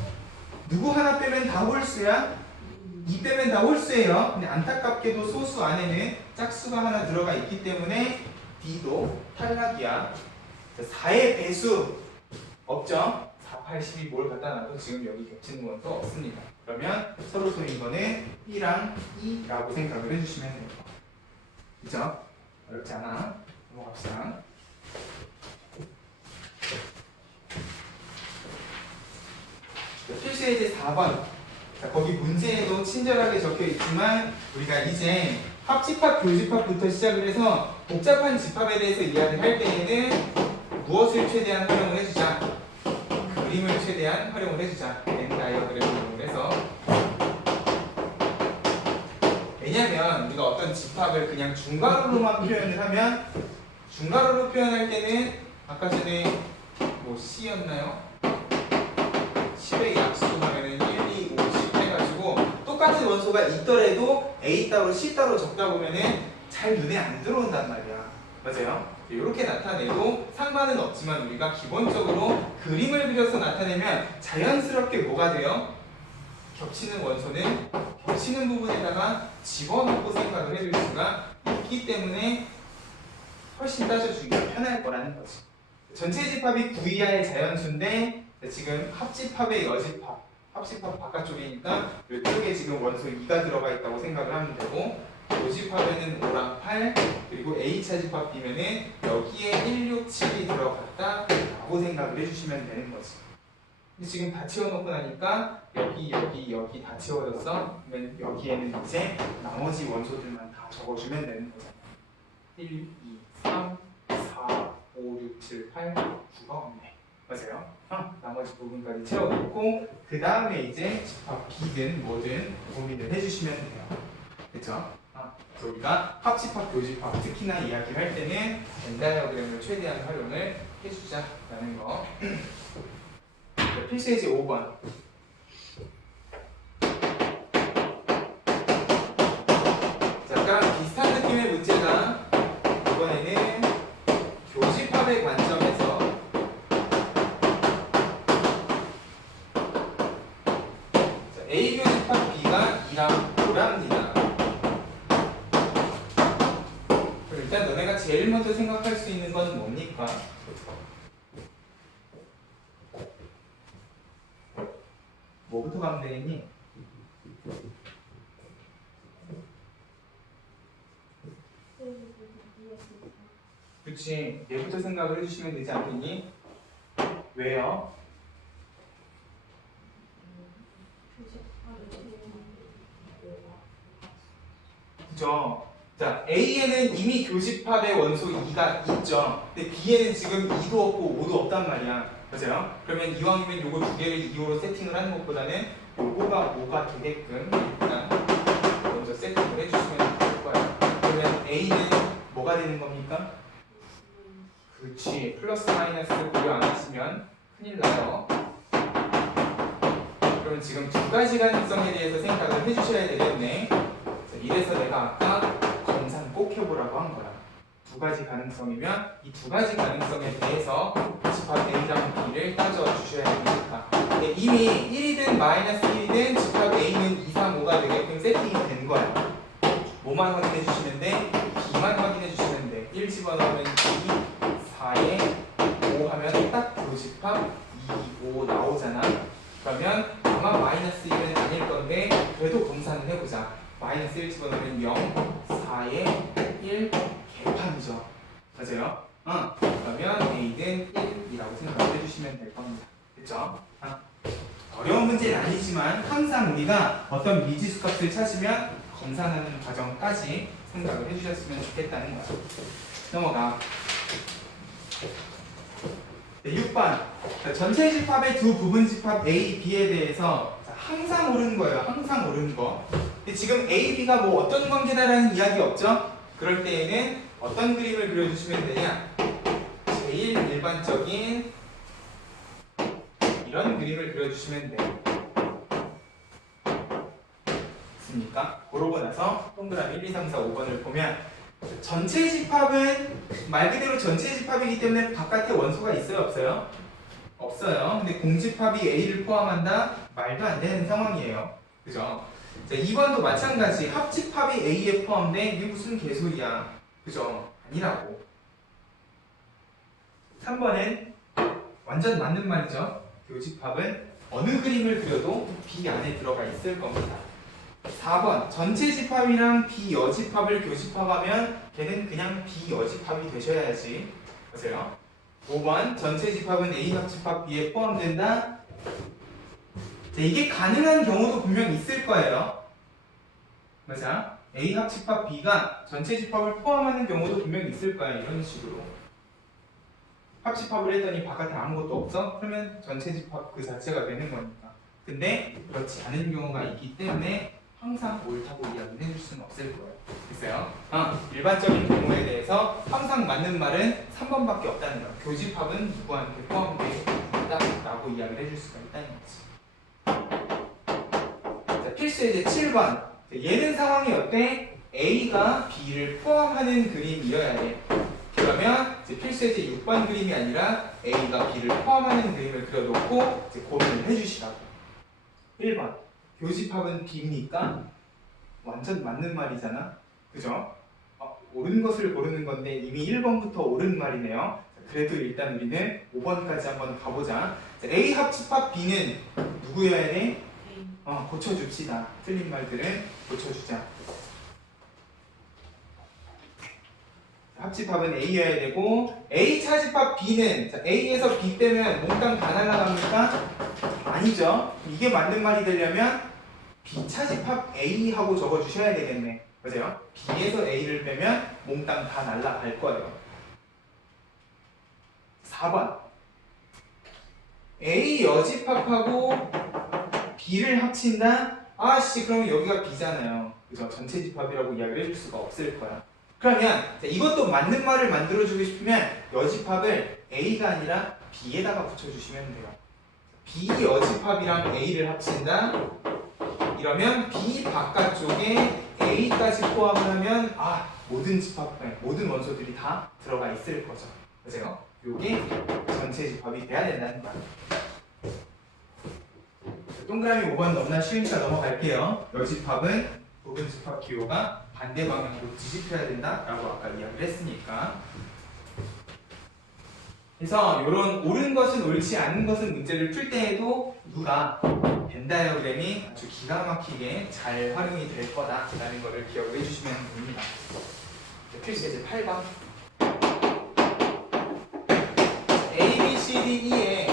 누구 하나 빼면 다 홀수야. 2 빼면 다 홀수예요. 근데 안타깝게도 소수 안에는 짝수가 하나 들어가 있기 때문에 D도 탈락이야. 자, 4의 배수 없죠? 4, 8, 12 뭘 갖다 놔도 지금 여기 겹치는 건 또 없습니다. 그러면 서로소인 거는 1랑 2라고 생각을 해주시면 돼요. 그죠? 어렵지 않아. 넘어갑시다. 필수 예제 4번. 자, 거기 문제에도 친절하게 적혀 있지만 우리가 이제 합집합, 교집합부터 시작을 해서 복잡한 집합에 대해서 이야기를 할 때에는 무엇을 최대한 활용을 해주자? 그림을 최대한 활용을 해주자. N 다이어그램을 이용을 해서. 왜냐면 우리가 어떤 집합을 그냥 중괄호로만 표현을 하면 중괄호로 표현할 때는 아까 전에 뭐 C였나요? 10의 약수 하면은 1, 2, 5, 10 해가지고 똑같은 원소가 있더라도 A 따로 C 따로 적다 보면은 잘 눈에 안 들어온단 말이야. 맞아요? 이렇게 나타내도 상관은 없지만 우리가 기본적으로 그림을 그려서 나타내면 자연스럽게 뭐가 돼요? 겹치는 원소는 겹치는 부분에다가 집어넣고 생각을 해줄 수가 있기 때문에 훨씬 따져주기가 편할 거라는 거지. 전체 집합이 9 이하의 자연수인데 지금 합집합의 여집합, 합집합 바깥쪽이니까 이쪽에 지금 원소 2가 들어가 있다고 생각을 하면 되고 고집합에는 5랑 8 그리고 A차 집합 B면은 여기에 1, 6, 7이 들어갔다 라고 생각을 해주시면 되는 거지. 근데 지금 다 채워놓고 나니까 여기 다 채워졌어. 그러면 여기에는 이제 나머지 원소들만 다 적어주면 되는 거잖아. 1, 2, 3, 4, 5, 6, 7, 8, 9가 없네. 맞아요? 나머지 부분까지 채워놓고 그 다음에 이제 집합 B든 뭐든 고민을 해주시면 돼요. 그쵸? 그래서 우리가 합집합, 교집합 특히나 이야기를 할 때는 벤 다이어그램을 최대한 활용을 해주자라는 거. 필수 예제 5번. 자, 약간 비슷한 느낌의 문제가 이번에는 교집합의 관점에서 자, A 교집합 B가 2랑 5랍니다. 그럼 일단 너네가 제일 먼저 생각할 수 있는 건 뭡니까? 뭐부터 가면 되겠니? 그치, 얘부터 생각을 해주시면 되지 않겠니? 왜요? 그죠? 자, A에는 이미 교집합의 원소 2가 있죠. 근데 B에는 지금 2도 없고 5도 없단 말이야. 맞아요? 그러면 이왕이면 요거 두 개를 2호로 세팅을 하는 것보다는 요거가 5가 되게끔 일단 먼저 세팅을 해주시면 될 거예요. 그러면 A는 뭐가 되는 겁니까? 그렇지. 플러스 마이너스 고려 안 하시면 큰일 나요. 그럼 지금 두 가지 가능성에 대해서 생각을 해주셔야 되겠네. 이래서 내가 아까 검산 꼭 해보라고 한 거야. 두 가지 가능성이면 이 두 가지 가능성에 대해서 집합 A랑 B를 따져주셔야 되니까. 이미 1이든 마이너스 1이든 집합 A는 2, 3, 5가 되게끔 세팅이 된 거야. 뭐만 확인해 주시면 돼? B만 확인해 주시면 돼. 1 집어넣으면 2, 4에 5 하면 딱 교집합 2, 5 나오잖아. 그러면 아마 마이너스 1은 아닐 건데 그래도 검사는 해보자. 마이너스 1 집어넣으면 0, 4에 1, 개판이죠. 맞아요? 그러면 A는 1이라고 생각을 해주시면 될 겁니다. 됐죠? 어려운 문제는 아니지만 항상 우리가 어떤 미지수 값을 찾으면 검산하는 과정까지 생각을 해주셨으면 좋겠다는 거야. 넘어가. 네, 6번. 전체 집합의 두 부분 집합 A, B에 대해서 항상 옳은 거예요. 항상 옳은 거. 근데 지금 A, B가 뭐 어떤 관계다라는 이야기 없죠? 그럴 때에는 어떤 그림을 그려주시면 되냐? 제일 일반적인 이런 그림을 그려주시면 돼요. 있습니까? 그러고 나서 동그라미 1, 2, 3, 4, 5번을 보면 전체 집합은 말 그대로 전체 집합이기 때문에 바깥에 원소가 있어요? 없어요? 없어요. 근데 공집합이 A를 포함한다? 말도 안 되는 상황이에요. 그죠? 자, 2번도 마찬가지. 합집합이 A에 포함돼? 이게 무슨 개소리야. 그죠? 아니라고. 3번은 완전 맞는 말이죠. 교집합은 어느 그림을 그려도 B 안에 들어가 있을 겁니다. 4번 전체 집합이랑 비여집합을 교집합하면 걔는 그냥 비여집합이 되셔야지. 보세요. 5번 전체 집합은 A 합집합 B에 포함된다. 자, 이게 가능한 경우도 분명 있을 거예요. 맞아? A 합집합 B가 전체 집합을 포함하는 경우도 분명 있을 거야. 이런 식으로 합집합을 했더니 바깥에 아무것도 없어? 그러면 전체 집합 그 자체가 되는 거니까. 근데 그렇지 않은 경우가 있기 때문에 항상 옳다고 이야기는 해줄 수는 없을 거예요. 됐어요? 일반적인 경우에 대해서 항상 맞는 말은 3번밖에 없다는 거예요. 교집합은 누구한테 포함되어 있다라고 이야기를 해줄 수가 있다는 거지. 자, 필수 예제 7번. 얘는 상황이 어때? A가 B를 포함하는 그림이어야 돼. 그러면 이제 필수 예제 6번 그림이 아니라 A가 B를 포함하는 그림을 그려놓고 이제 고민을 해주시라고. 1번. 교집합은 B입니까? 완전 맞는 말이잖아. 그죠? 옳은 것을 고르는 건데 이미 1번부터 옳은 말이네요. 그래도 일단 우리는 5번까지 한번 가보자. 자, A 합집합 B는 누구여야 돼? 고쳐줍시다. 틀린 말들은 고쳐주자. 합집합은 A여야 되고 A 차집합 B는 자, A에서 B 빼면 몽땅 다 날아갑니까? 아니죠. 이게 맞는 말이 되려면 B 차집합 A하고 적어주셔야 되겠네. 맞아요? B에서 A를 빼면 몽땅 다 날아갈 거예요. 4번 A 여집합하고 B를 합친다? 아씨 그러면 여기가 B잖아요. 그죠? 전체 집합이라고 이야기를 해줄 수가 없을 거야. 그러면 이것도 맞는 말을 만들어주고 싶으면 여집합을 A가 아니라 B에다가 붙여주시면 돼요. B 여집합이랑 A를 합친다? 이러면 B 바깥쪽에 A까지 포함을 하면 모든 집합, 모든 원소들이 다 들어가 있을 거죠. 그죠? 요게 전체 집합이 돼야 된다는 거야. 동그라미 5번 너무나 쉬우니까 넘어갈게요. 여집합은 부분 집합 기호가 반대 방향으로 뒤집혀야 된다라고 아까 이야기를 했으니까. 그래서 이런 옳은 것은 옳지 않은 것은 문제를 풀 때에도 누가 벤 다이어그램이 아주 기가 막히게 잘 활용이 될 거다라는 것을 기억을 해주시면 됩니다. 필수 예제 8번. A, B, C, D, E에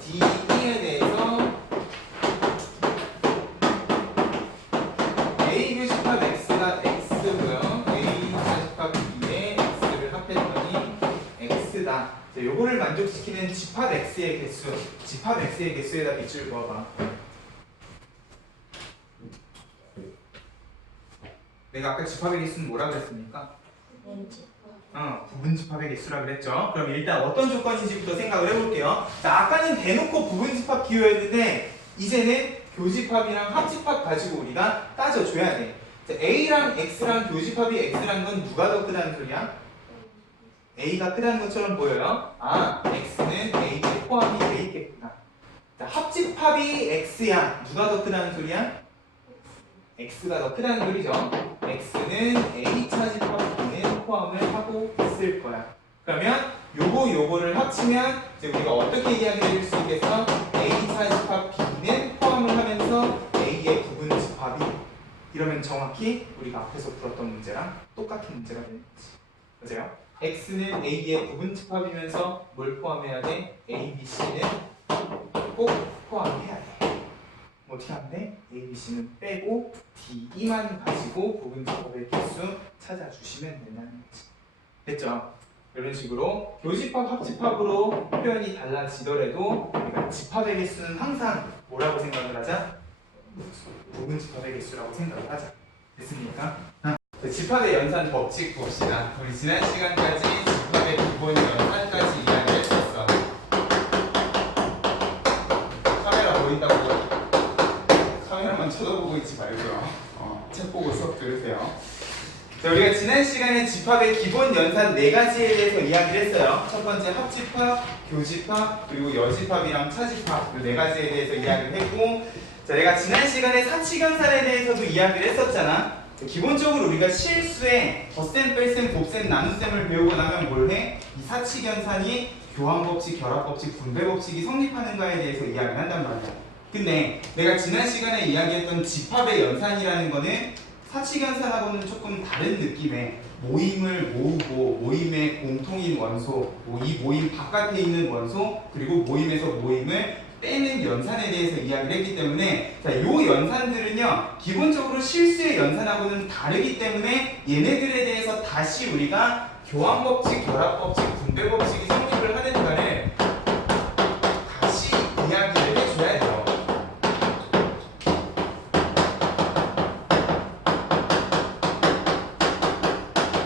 D, E에 대해서 A 교집합 X가 X고요. A 교집합 B에 X를 합했더니 X다. 자, 요거를 만족시키는 집합 X의 개수, 집합 X의 개수에다 밑줄 그어봐. 내가 아까 집합의 개수는 뭐라고 했습니까? 부분집합의 개수라 그랬죠. 그럼 일단 어떤 조건인지부터 생각을 해볼게요. 자, 아까는 대놓고 부분집합 기호였는데 이제는 교집합이랑 합집합 가지고 우리가 따져줘야 돼. 자, A랑 X랑 교집합이 X라는 건 누가 더 크다는 소리야? A가 크다는 것처럼 보여요. 아, X는 A에 포함이 돼 있겠구나. 자, 합집합이 X야. 누가 더 크다는 소리야? X가 더 크다는 소리죠. X는 A 차집합 B는 포함을 하고 있을 거야. 그러면 요거를 합치면 이제 우리가 어떻게 이야기를 해줄 수 있겠어? A 차집합 B는 포함을 하면서 A의 부분집합이 이러면 정확히 우리가 앞에서 풀었던 문제랑 똑같은 문제가 되는 거지. 맞아요? X는 A의 부분집합이면서 뭘 포함해야 돼? A, B, C는 꼭 포함해야 돼. 어떻게 하면 돼? A, B, C는 빼고 D, E만 가지고 부분집합의 개수 찾아주시면 된다는 거지. 됐죠? 이런 식으로 교집합, 합집합으로 표현이 달라지더라도 우리가 집합의 개수는 항상 뭐라고 생각을 하자? 부분집합의 개수라고 생각을 하자. 됐습니까? 집합의 연산 법칙 봅시다. 우리 지난 시간까지 집합의 기본 연산까지 이야기했었어. 카메라 보인다고 카메라만 쳐다보고 있지 말고요. 책 보고 수업 들으세요. 자, 우리가 지난 시간에 집합의 기본 연산 4가지에 대해서 이야기를 했어요. 첫 번째 합집합, 교집합, 그리고 여집합이랑 차집합 이 4가지에 대해서 이야기를 했고, 자, 내가 지난 시간에 사칙연산에 대해서도 이야기를 했었잖아. 기본적으로 우리가 실수에 덧셈, 뺄셈, 곱셈, 나눗셈을 배우고 나면 뭘 해? 이 사칙연산이 교환법칙, 결합법칙, 분배법칙이 성립하는가에 대해서 이야기를 한단 말이야. 근데 내가 지난 시간에 이야기했던 집합의 연산이라는 거는 사칙연산하고는 조금 다른 느낌의 모임을 모으고 모임의 공통인 원소, 이 모임 바깥에 있는 원소, 그리고 모임에서 모임을 빼는 연산에 대해서 이야기를 했기 때문에 자, 요 연산들은요 기본적으로 실수의 연산하고는 다르기 때문에 얘네들에 대해서 다시 우리가 교환법칙, 결합법칙, 분배법칙이 성립을 하는가를 다시 이야기를 해줘야 돼요.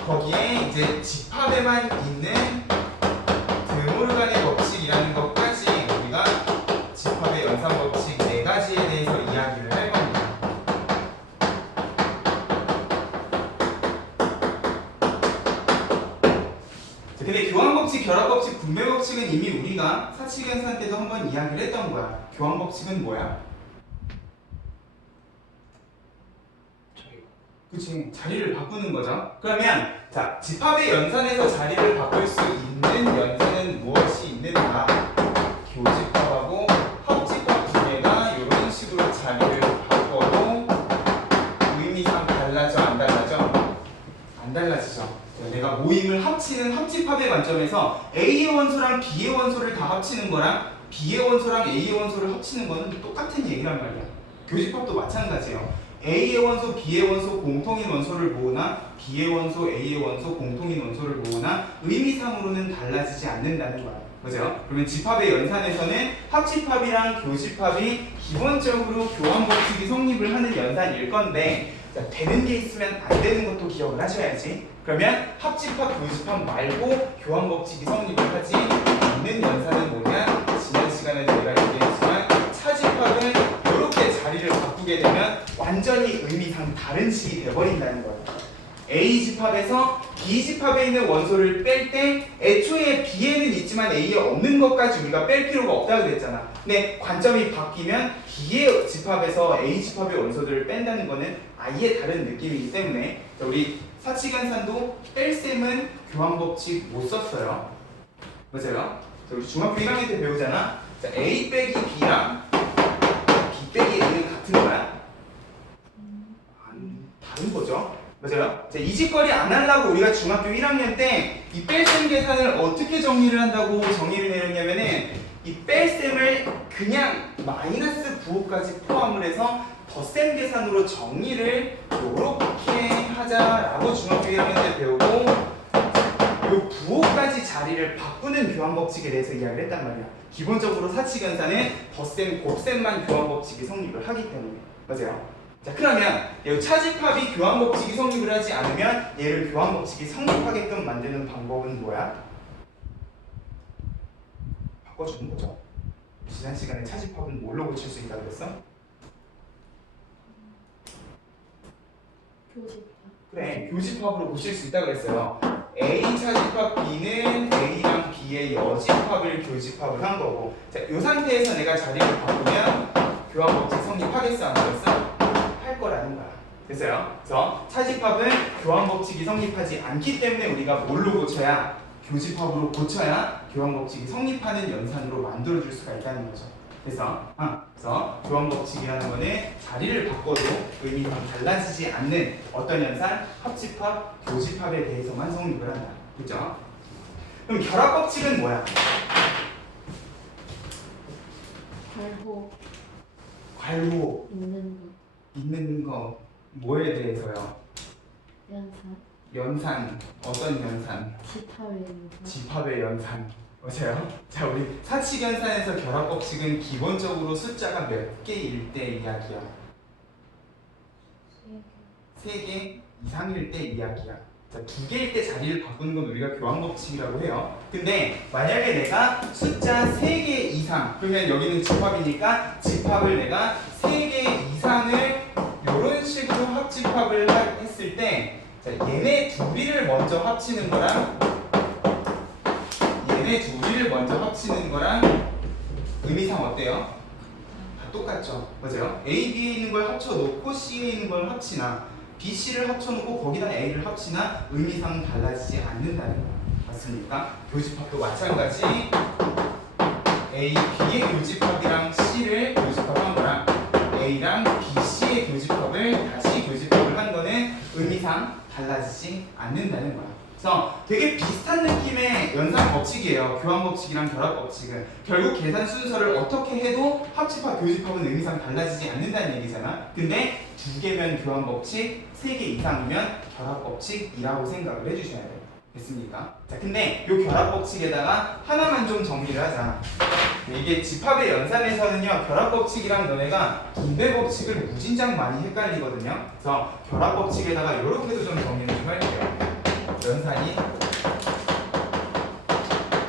거기에 이제 집합에만 있는 드몰간의 법칙이라는 것까지 우리가 집합의 연산법칙 4가지에 대해서 이야기를 할 겁니다. 근데 교환법칙, 결합법칙, 분배법칙은 이미 우리가 사칙연산 때도 한번 이야기를 했던 거야. 교환법칙은 뭐야? 그치, 자리를 바꾸는 거죠. 그러면 자, 집합의 연산에서 자리를 바꿀 수 있는 연산은 무엇이 있는가? 교집합하고 합집합 두 개가 이런 식으로 자리를 바꿔도 의미상 달라져, 안 달라져? 안 달라지죠. 내가 모임을 합치는 합집합의 관점에서 A의 원소랑 B의 원소를 다 합치는 거랑 B의 원소랑 A의 원소를 합치는 거는 똑같은 얘기란 말이야. 교집합도 마찬가지예요. A의 원소, B의 원소, 공통인 원소를 모으나 B의 원소, A의 원소, 공통인 원소를 모으나 의미상으로는 달라지지 않는다는 거야. 그죠? 그러면 집합의 연산에서는 합집합이랑 교집합이 기본적으로 교환법칙이 성립을 하는 연산일 건데 자, 되는 게 있으면 안 되는 것도 기억을 하셔야지. 그러면 합집합, 교집합 말고 교환법칙이 성립을 하지 않는 연산은 뭐냐? 지난 시간에 제가 얘기했지만 차집합은 이렇게 자리를 바꾸게 되면 완전히 의미상 다른 식이 돼버린다는 거예요. A집합에서 B집합에 있는 원소를 뺄 때 애초에 B에는 있지만 A에 없는 것까지 우리가 뺄 필요가 없다고 그랬잖아. 근데 관점이 바뀌면 B의 집합에서 A집합의 원소들을 뺀다는 거는 아예 다른 느낌이기 때문에 우리 사칙연산도 뺄셈은 교환법칙 못 썼어요. 맞아요? 우리 중학교 1학년 때 배우잖아. 자, A 빼기 B랑 B 빼기 A는 같은 거야? 다른 거죠. 맞아요? 자, 이 짓거리 안 하려고 우리가 중학교 1학년 때 이 뺄셈 계산을 어떻게 정리를 한다고 정의를 내렸냐면은 이 뺄셈을 그냥 마이너스 부호까지 포함을 해서 덧셈 계산으로 정리를 요렇게 하자라고 중학교 1학년 때 배우고 요 부호까지 자리를 바꾸는 교환법칙에 대해서 이야기를 했단 말이야. 기본적으로 사칙연산은 덧셈, 곱셈만 교환법칙이 성립을 하기 때문에. 맞아요? 자, 그러면 이 차집합이 교환법칙이 성립을 하지 않으면 얘를 교환법칙이 성립하게끔 만드는 방법은 뭐야? 바꿔주는 거죠. 지난 시간에 차집합은 뭘로 고칠 수 있다고 그랬어? 교집합. 그래, 교집합으로 고칠 수 있다고 그랬어요. A 차집합 B는 A랑 B의 여집합을 교집합을 한 거고, 자, 이 상태에서 내가 자리를 바꾸면 교환법칙 성립하겠어, 안 하겠어? 할 거라는 거야. 됐어요? 그래서 차집합은 교환법칙이 성립하지 않기 때문에 우리가 뭘로 고쳐야? 교집합으로 고쳐야 교환법칙이 성립하는 연산으로 만들어줄 수가 있다는 거죠. 그래서 교환법칙이라는 거는 자리를 바꿔도 의미가 달라지지 않는 어떤 연산, 합집합, 교집합에 대해서만 성립을 한다. 그죠? 그럼 결합법칙은 뭐야? 괄호. 괄호 있는 것. 있는 거 뭐에 대해서요? 연산. 연산, 어떤 연산? 집합의 연산. 집합의 연산. 맞아요? 자, 우리 사칙연산에서 결합법칙은 기본적으로 숫자가 몇 개일 때 이야기야? 3개 이상일 때 이야기야. 자, 2개일 때 자리를 바꾸는 건 우리가 교환법칙이라고 해요. 근데 만약에 내가 숫자 3개 이상, 그러면 여기는 집합이니까 집합을 내가 3개 이상을 이런 식으로 합집합을 했을 때, 자, 얘네 둘이를 먼저 합치는 거랑 얘네 둘이를 먼저 합치는 거랑 의미상 어때요? 다 똑같죠. 맞아요? A, B에 있는 걸 합쳐놓고 C에 있는 걸 합치나 B, C를 합쳐놓고 거기다 A를 합치나 의미상 달라지지 않는다는 거야. 맞습니까? 교집합도 마찬가지. A, B의 교집합이랑 C를 교집합한 거랑 A랑 B, C의 교집합을 다시 교집합을 한 거는 의미상 달라지지 않는다는 거야. 그래서 되게 비슷한 느낌의 연산 법칙이에요. 교환 법칙이랑 결합 법칙은 결국 계산 순서를 어떻게 해도 합집합, 교집합은 의미상 달라지지 않는다는 얘기잖아. 근데 2개면 교환 법칙, 3개 이상이면 결합 법칙이라고 생각을 해주셔야 돼요. 됐습니까? 자, 근데 이 결합 법칙에다가 하나만 좀 정리를 하자. 이게 집합의 연산에서는요, 결합 법칙이랑 너네가 분배 법칙을 무진장 많이 헷갈리거든요. 그래서 결합 법칙에다가 이렇게도 좀 정리를 좀 할게요. 연산이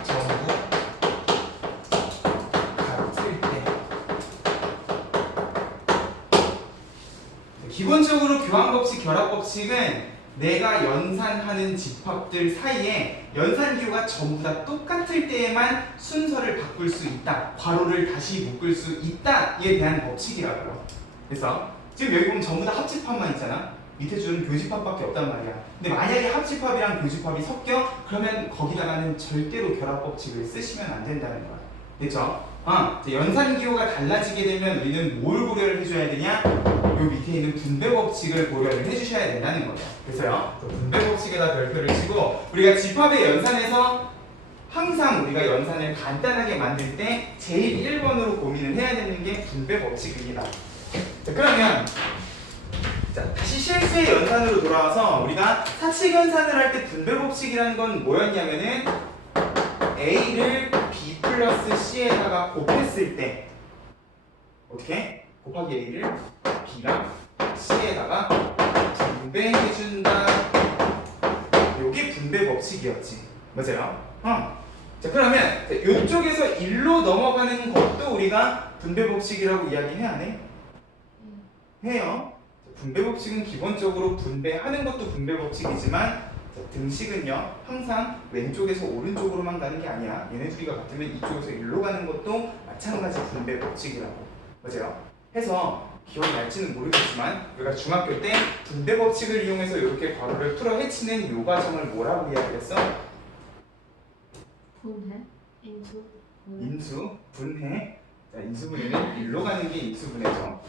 전부 같을 때, 기본적으로 교환법칙, 결합법칙은 내가 연산하는 집합들 사이에 연산기호가 전부 다 똑같을 때에만 순서를 바꿀 수 있다, 괄호를 다시 묶을 수 있다에 대한 법칙이라고요. 그래서 지금 여기 보면 전부 다 합집합만 있잖아. 밑에 줄은 교집합밖에 없단 말이야. 근데 만약에 합집합이랑 교집합이 섞여? 그러면 거기다가는 절대로 결합법칙을 쓰시면 안 된다는 거야. 됐죠? 연산기호가 달라지게 되면 우리는 뭘 고려를 해줘야 되냐? 요 밑에 있는 분배법칙을 고려를 해주셔야 된다는 거예요. 그래서요, 분배법칙에다 별표를 치고, 우리가 집합의 연산에서 항상 우리가 연산을 간단하게 만들 때 제일 1번으로 고민을 해야 되는 게 분배법칙입니다. 자, 그러면 자, 다시 실수의 연산으로 돌아와서 우리가 사칙연산을 할 때 분배법칙이라는 건 뭐였냐면은 A를 B 플러스 C에다가 곱했을 때 어떻게? 곱하기 A를 B랑 C에다가 분배해준다. 요게 분배법칙이었지. 맞아요? 자, 그러면 이쪽에서 1로 넘어가는 것도 우리가 분배법칙이라고 이야기해야 안 해? 해요. 분배법칙은 기본적으로 분배하는 것도 분배법칙이지만 등식은요 항상 왼쪽에서 오른쪽으로만 가는 게 아니야. 얘네 둘이가 같으면 이쪽에서 일로 가는 것도 마찬가지 분배법칙이라고. 맞아요? 해서 기억날지는 모르겠지만 우리가 중학교 때 분배법칙을 이용해서 이렇게 괄호를 풀어 헤치는 요 과정을 뭐라고 이야기했어? 분해? 인수? 분해? 인수, 분해. 자, 인수분해는 일로 가는 게 인수분해죠.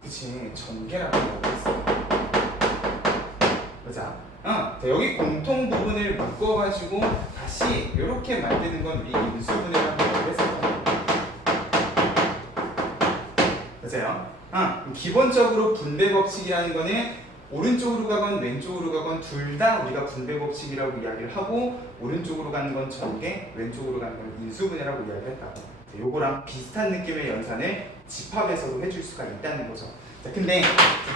그치, 전개라고 했어. 보자. 자, 여기 공통 부분을 묶어가지고 다시 이렇게 만드는 건 우리 인수분해라고 했었거든요. 맞아요? 기본적으로 분배법칙이라는 거는 오른쪽으로 가건 왼쪽으로 가건 둘 다 우리가 분배법칙이라고 이야기를 하고, 오른쪽으로 가는 건 전개, 왼쪽으로 가는 건 인수분해라고 이야기를 했다. 요거랑 비슷한 느낌의 연산을 집합에서도 해줄 수가 있다는 거죠. 자, 근데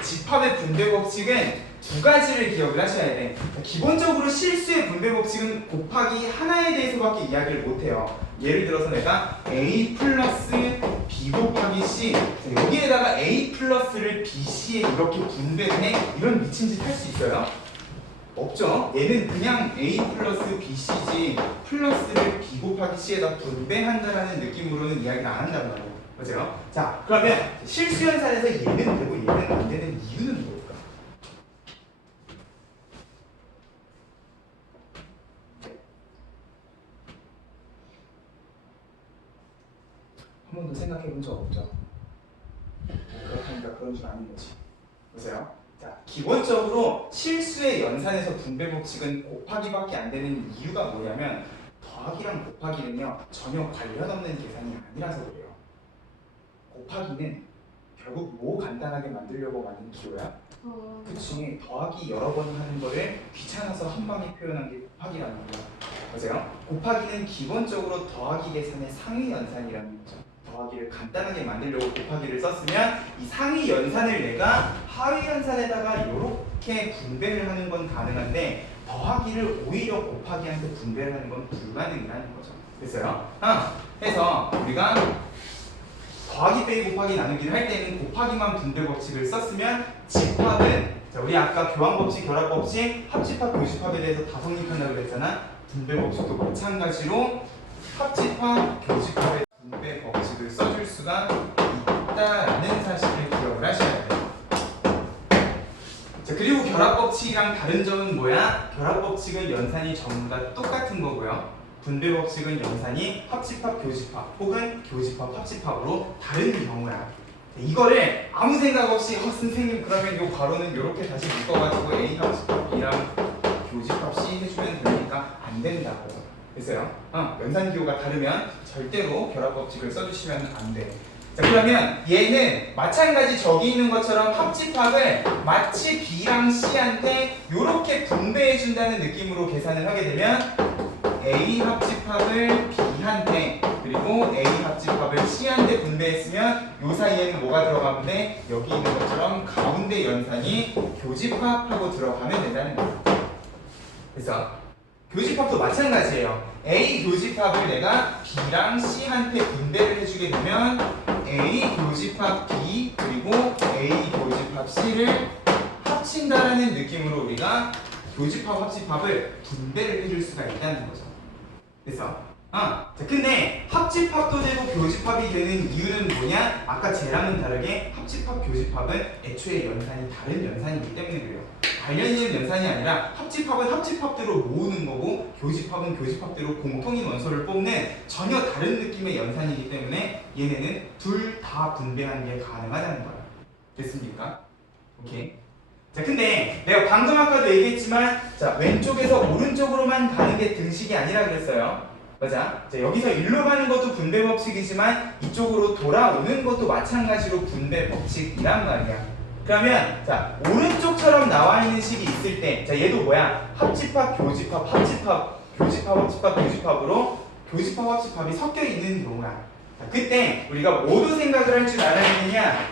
집합의 분배 법칙은 두 가지를 기억을 하셔야 돼. 기본적으로 실수의 분배 법칙은 곱하기 하나에 대해서밖에 이야기를 못해요. 예를 들어서 내가 a 플러스 b 곱하기 c, 여기에다가 a 플러스를 bc에 이렇게 분배를 해? 이런 미친 짓 할 수 있어요? 없죠. 얘는 그냥 a 플러스 bc지 플러스를 b 곱하기 c에다 분배한다라는 느낌으로는 이야기를 안 한단 말이에요. 맞아요? 자, 그러면 실수 연산에서 얘는 되고 얘는 안 되는 이유는 뭘까? 한 번도 생각해 본 적 없죠? 그렇다니까 그런 줄 아는 거지. 보세요. 자, 기본적으로 실수의 연산에서 분배 법칙은 곱하기밖에 안 되는 이유가 뭐냐면 더하기랑 곱하기는요 전혀 관련 없는 계산이 아니라서 그래요. 곱하기는 결국 뭐 간단하게 만들려고 만든 기호야? 그치, 더하기 여러 번 하는 거를 귀찮아서 한 방에 표현한 게 곱하기라는 거야. 보세요. 곱하기는 기본적으로 더하기 계산의 상위 연산이라는 거죠. 더하기를 간단하게 만들려고 곱하기를 썼으면 이 상위 연산을 내가 하위 연산에다가 이렇게 분배를 하는 건 가능한데 더하기를 오히려 곱하기한테 분배를 하는 건 불가능이라는 거죠. 됐어요? 그래서 우리가 더하기 빼기 곱하기 나누기를 할 때는 곱하기만 분배 법칙을 썼으면 집합은, 자, 우리 아까 교환 법칙, 결합 법칙, 합집합, 교집합에 대해서 다 성립한다고 그랬잖아. 분배 법칙도 마찬가지로 합집합, 교집합의 분배 법칙을 써줄 수가 있다라는 사실을 기억을 하셔야 돼요. 자, 그리고 결합 법칙이랑 다른 점은 뭐야? 결합 법칙은 연산이 전부 다 똑같은 거고요. 분배 법칙은 연산이 합집합, 교집합 혹은 교집합, 합집합으로 다른 경우야. 이거를 아무 생각 없이 선생님 그러면 이 괄호는 이렇게 다시 묶어가지고 A 합집합 B랑 교집합 C 해주면 되니까 안 된다고요. 됐어요? 연산 기호가 다르면 절대로 결합 법칙을 써주시면 안 돼. 자, 그러면 얘는 마찬가지 저기 있는 것처럼 합집합을 마치 B랑 C한테 이렇게 분배해 준다는 느낌으로 계산을 하게 되면 A 합집합을 B한테 그리고 A 합집합을 C한테 분배했으면 요 사이에는 뭐가 들어가면 돼? 여기 있는 것처럼 가운데 연산이 교집합하고 들어가면 된다는 거예요. 그래서 교집합도 마찬가지예요. A 교집합을 내가 B랑 C한테 분배를 해주게 되면 A 교집합 B 그리고 A 교집합 C를 합친다라는 느낌으로 우리가 교집합 합집합을 분배를 해줄 수가 있다는 거죠. 그래서 자, 근데 합집합도 되고 교집합이 되는 이유는 뭐냐? 아까 쟤랑은 다르게 합집합, 교집합은 애초에 연산이 다른 연산이기 때문에 그래요. 관련 있는 연산이 아니라 합집합은 합집합대로 모으는 거고 교집합은 교집합대로 공통인 원소를 뽑는 전혀 다른 느낌의 연산이기 때문에 얘네는 둘 다 분배하는 게 가능하다는 거야. 됐습니까? 오케이. 자, 근데 내가 방금 아까도 얘기했지만 자, 왼쪽에서 오른쪽으로만 가는 게 등식이 아니라 그랬어요. 맞아? 자, 여기서 일로 가는 것도 분배 법칙이지만 이쪽으로 돌아오는 것도 마찬가지로 분배 법칙이란 말이야. 그러면 자, 오른쪽처럼 나와 있는 식이 있을 때 자, 얘도 뭐야? 합집합, 교집합, 합집합, 교집합, 합집합, 교집합으로 교집합, 합집합이 섞여 있는 경우야. 자, 그때 우리가 모두 생각을 할 줄 알아야 되느냐?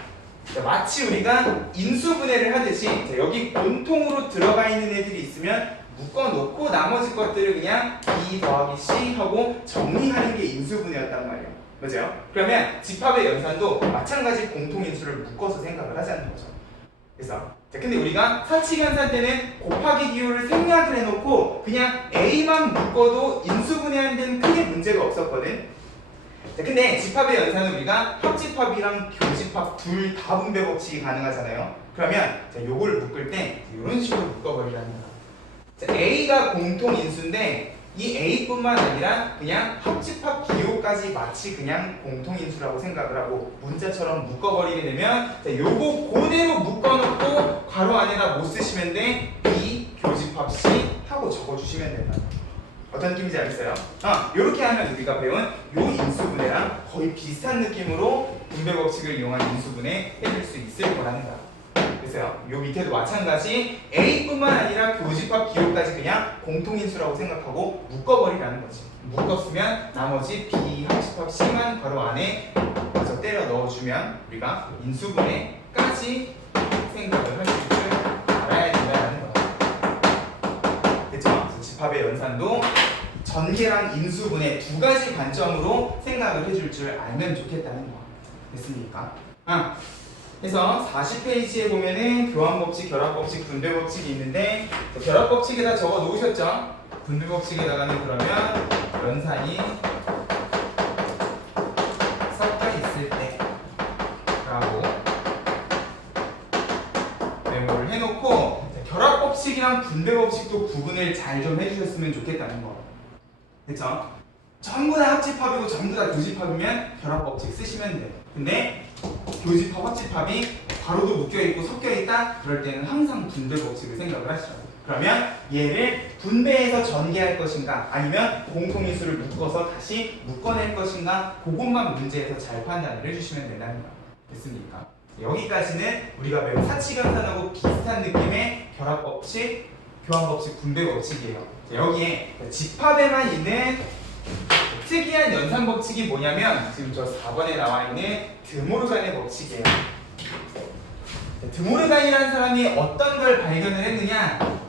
자, 마치 우리가 인수분해를 하듯이 자, 여기 공통으로 들어가 있는 애들이 있으면 묶어놓고 나머지 것들을 그냥 B 더하기 C 하고 정리하는 게 인수분해였단 말이에요. 맞아요? 그러면 집합의 연산도 마찬가지 공통인수를 묶어서 생각을 하자는 거죠. 그래서 자, 근데 우리가 사칙연산 때는 곱하기 기호를 생략을 해놓고 그냥 A만 묶어도 인수분해하는 데는 크게 문제가 없었거든. 자, 근데 집합의 연산은 우리가 합집합이랑 교집합 둘 다 분배 법칙이 가능하잖아요. 그러면 자, 요거를 묶을 때 이런 식으로 묶어버리라는 거야. 자, A가 공통인수인데 이 A뿐만 아니라 그냥 합집합 기호까지 마치 그냥 공통인수라고 생각을 하고 문자처럼 묶어버리게 되면 자, 요거 그대로 묶어놓고 괄호 안에다 못 쓰시면 돼. B 교집합 C 하고 적어주시면 된다. 어떤 느낌인지 알겠어요? 요렇게 하면 우리가 배운 요 인수분해랑 거의 비슷한 느낌으로 분배 법칙을 이용한 인수분해 해줄 수 있을 거라는 거야. 그래서요. 요 밑에도 마찬가지 A뿐만 아니라 교집합 기호까지 그냥 공통인수라고 생각하고 묶어버리라는 거지. 묶었으면 나머지 B 합집합 C만 바로 안에 그래서 때려 넣어주면 우리가 인수분해까지 생각을 할 수 있을 줄 알아야 된다는 거야. 그쵸? 그래서 집합의 연산도 전개랑 인수분해 두 가지 관점으로 생각을 해줄 줄 알면 좋겠다는 거. 됐습니까? 그래서 40페이지에 보면은 교환법칙, 결합법칙, 분배법칙이 있는데 결합법칙에다 적어 놓으셨죠? 분배법칙에다가는 그러면 연산이 섞여 있을 때 라고 메모를 해놓고 결합법칙이랑 분배법칙도 구분을 잘 좀 해주셨으면 좋겠다는 거. 그쵸? 전부 다 합집합이고 전부 다 교집합이면 결합법칙 쓰시면 돼요. 근데 교집합, 합집합이 바로도 묶여있고 섞여있다? 그럴 때는 항상 분배법칙을 생각을 하시죠. 그러면 얘를 분배해서 전개할 것인가 아니면 공통인수를 묶어서 다시 묶어낼 것인가 그것만 문제에서 잘 판단을 해주시면 된다는 거예요. 됐습니까? 여기까지는 우리가 매우 사칙연산하고 비슷한 느낌의 결합법칙, 교환법칙, 분배법칙이에요. 여기에 집합에만 있는 특이한 연산법칙이 뭐냐면 지금 저 4번에 나와 있는 드모르간의 법칙이에요. 드모르간이라는 사람이 어떤 걸 발견을 했느냐?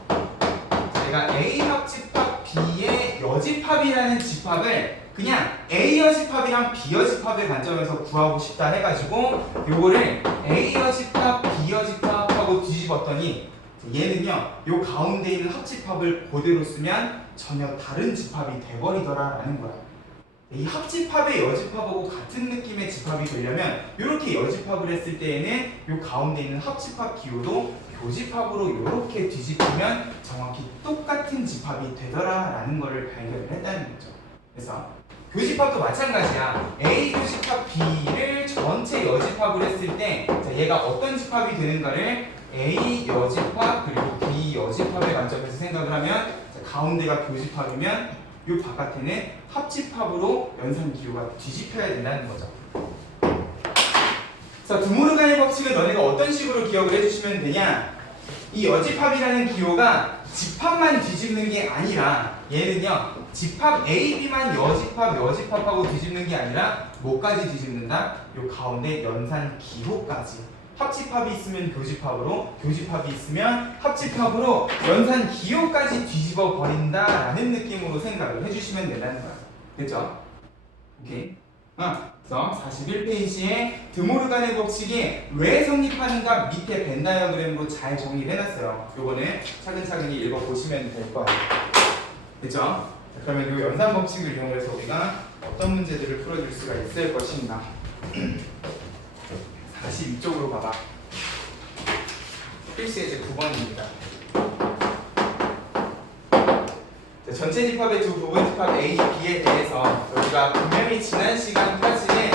제가 A 합집합 B의 여집합이라는 집합을 그냥 A 여집합이랑 B 여집합의 관점에서 구하고 싶다 해가지고 요거를 A 여집합, B 여집합하고 뒤집었더니 얘는요 요 가운데 있는 합집합을 그대로 쓰면 전혀 다른 집합이 돼버리더라라는 거야. 이 합집합의 여집합하고 같은 느낌의 집합이 되려면 이렇게 여집합을 했을 때에는 이 가운데 있는 합집합 기호도 교집합으로 이렇게 뒤집으면 정확히 똑같은 집합이 되더라라는 것을 발견을 했다는 거죠. 그래서 교집합도 마찬가지야. A 교집합 B를 전체 여집합을 했을 때 얘가 어떤 집합이 되는가를 A 여집합 그리고 B 여집합의 관점에서 생각을 하면 가운데가 교집합이면 이 바깥에는 합집합으로 연산 기호가 뒤집혀야 된다는 거죠. 자, 드모르간의 법칙은 너네가 어떤 식으로 기억을 해주시면 되냐? 이 여집합이라는 기호가 집합만 뒤집는 게 아니라 얘는요 집합 A, B만 여집합하고 뒤집는 게 아니라 뭐까지 뒤집는다? 이 가운데 연산 기호까지. 합집합이 있으면 교집합으로, 교집합이 있으면 합집합으로 연산 기호까지 뒤집어 버린다라는 느낌으로 생각을 해주시면 된다는 거야. 됐죠? 오케이. 그래서 41페이지에 드모르간의 법칙이 왜 성립하는가 밑에 벤 다이어그램으로 잘 정리를 해놨어요. 요거는 차근차근히 읽어보시면 될 거예요. 됐죠? 자, 그러면 이 연산 법칙을 이용해서 우리가 어떤 문제들을 풀어줄 수가 있을 것인가. 42쪽으로 가봐. 필수 예제 9번입니다. 전체 집합의 두 부분 집합 A, B에 대해서 우리가 분명히 지난 시간까지는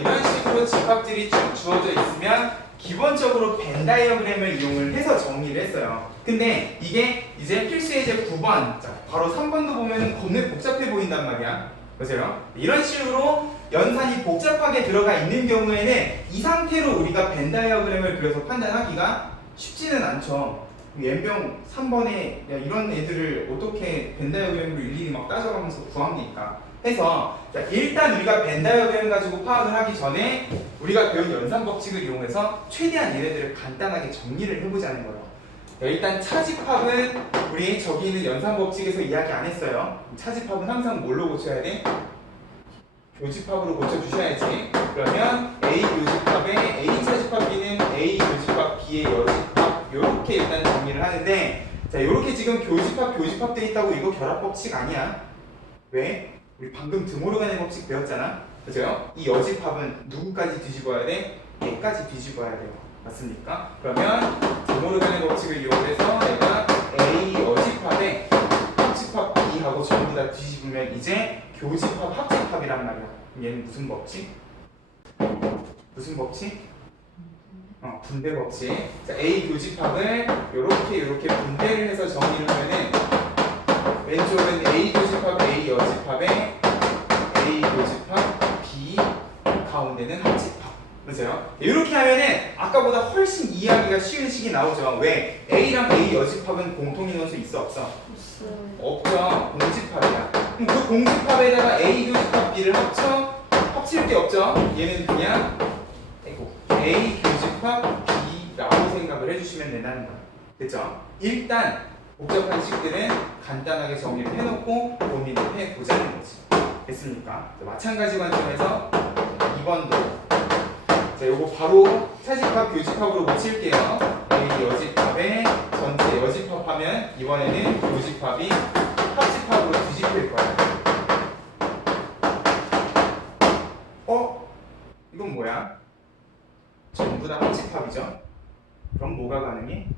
이런 식으로 집합들이 쭉 주어져 있으면 기본적으로 벤 다이어그램을 이용을 해서 정리를 했어요. 근데 이게 이제 필수 예제 9번, 바로 3번도 보면 겁내 복잡해 보인단 말이야. 보세요. 이런 식으로 연산이 복잡하게 들어가 있는 경우에는 이 상태로 우리가 벤 다이어그램을 그려서 판단하기가 쉽지는 않죠. 연병 3번에 야, 이런 애들을 어떻게 벤 다이어그램으로 일일이 막 따져가면서 구합니까? 해서 자, 일단 우리가 벤 다이어그램 가지고 파악을 하기 전에 우리가 배운 연산 법칙을 이용해서 최대한 얘네들을 간단하게 정리를 해보자는 거예요. 일단 차집합은 우리 저기 있는 연산 법칙에서 이야기 안 했어요. 차집합은 항상 뭘로 고쳐야 돼? 교집합으로 고쳐주셔야지. 그러면 A 교집합에 A 차집합 B는 A 교집합 B의 여집합 요렇게 일단 정리를 하는데 자 요렇게 지금 교집합 돼 있다고 이거 결합법칙 아니야. 왜? 우리 방금 드모르간의 법칙 배웠잖아. 그죠? 이 여집합은 누구까지 뒤집어야 돼? 얘까지 뒤집어야 돼요. 맞습니까? 그러면 드모르간의 법칙을 이용해서 내가 A 여집합에 합집합 B하고 전부 다 뒤집으면 이제 교집합 합집합이란 말이야. 얘는 무슨 법칙? 무슨 법칙? 분배 법칙. 자, A 교집합을 요렇게 분배를 해서 정리를 하면은 왼쪽은 A 교집합 A 여집합에 A 교집합 B 가운데는 합집합 보세요. 이렇게 하면은 아까보다 훨씬 이해하기가 쉬운 식이 나오죠. 왜? A랑 A 여집합은 공통인원수 있어 없어? 있어요. 없죠. 공집합이야. 그럼 그 공집합에다가 A 교집합 B를 합칠 게 없죠. 얘는 그냥 A 교집합 B라고 생각을 해주시면 된다는 거예요. 됐죠? 일단 복잡한 식들은 간단하게 정리를 해놓고 고민을 해보자는 거지. 됐습니까? 마찬가지 관점에서 2번도 자, 요거 바로 차집합 교집합으로 고칠게요. A 여집합에 전체 여집합하면 이번에는 교집합이 합집합으로 뒤집힐 거야. 이건 뭐야? 전부 다 합집합이죠? 그럼 뭐가 가능해?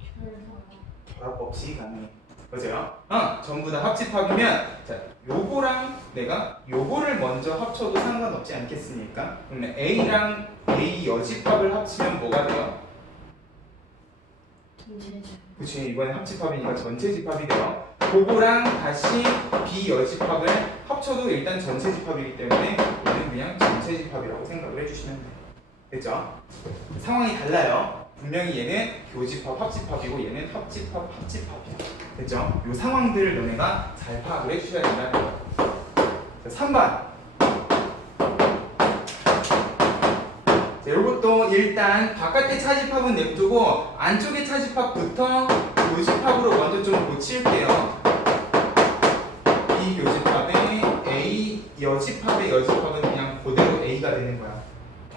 결합 없이 가능해. 맞아요? 전부 다 합집합이면 자, 요거랑 내가 요거를 먼저 합쳐도 상관없지 않겠습니까? 그러면 A랑 A 여집합을 합치면 뭐가 돼요? 그치, 이번엔 합집합이니까 전체 집합이 돼요. 그거랑 다시 B 여집합을 합쳐도 일단 전체 집합이기 때문에 얘는 그냥 전체 집합이라고 생각을 해주시면 돼요. 됐죠? 상황이 달라요. 분명히 얘는 교집합 합집합이고 얘는 합집합 합집합이야. 됐죠? 이 상황들을 너네가 잘 파악을 해주셔야 된다는 거예요. 3번. 자, 이것도 일단 바깥의 차집합은 냅두고 안쪽의 차집합부터 교집합으로 먼저 좀 고칠게요. 이 교집합의 A 여집합의 여집합은 그냥 그대로 A가 되는 거야.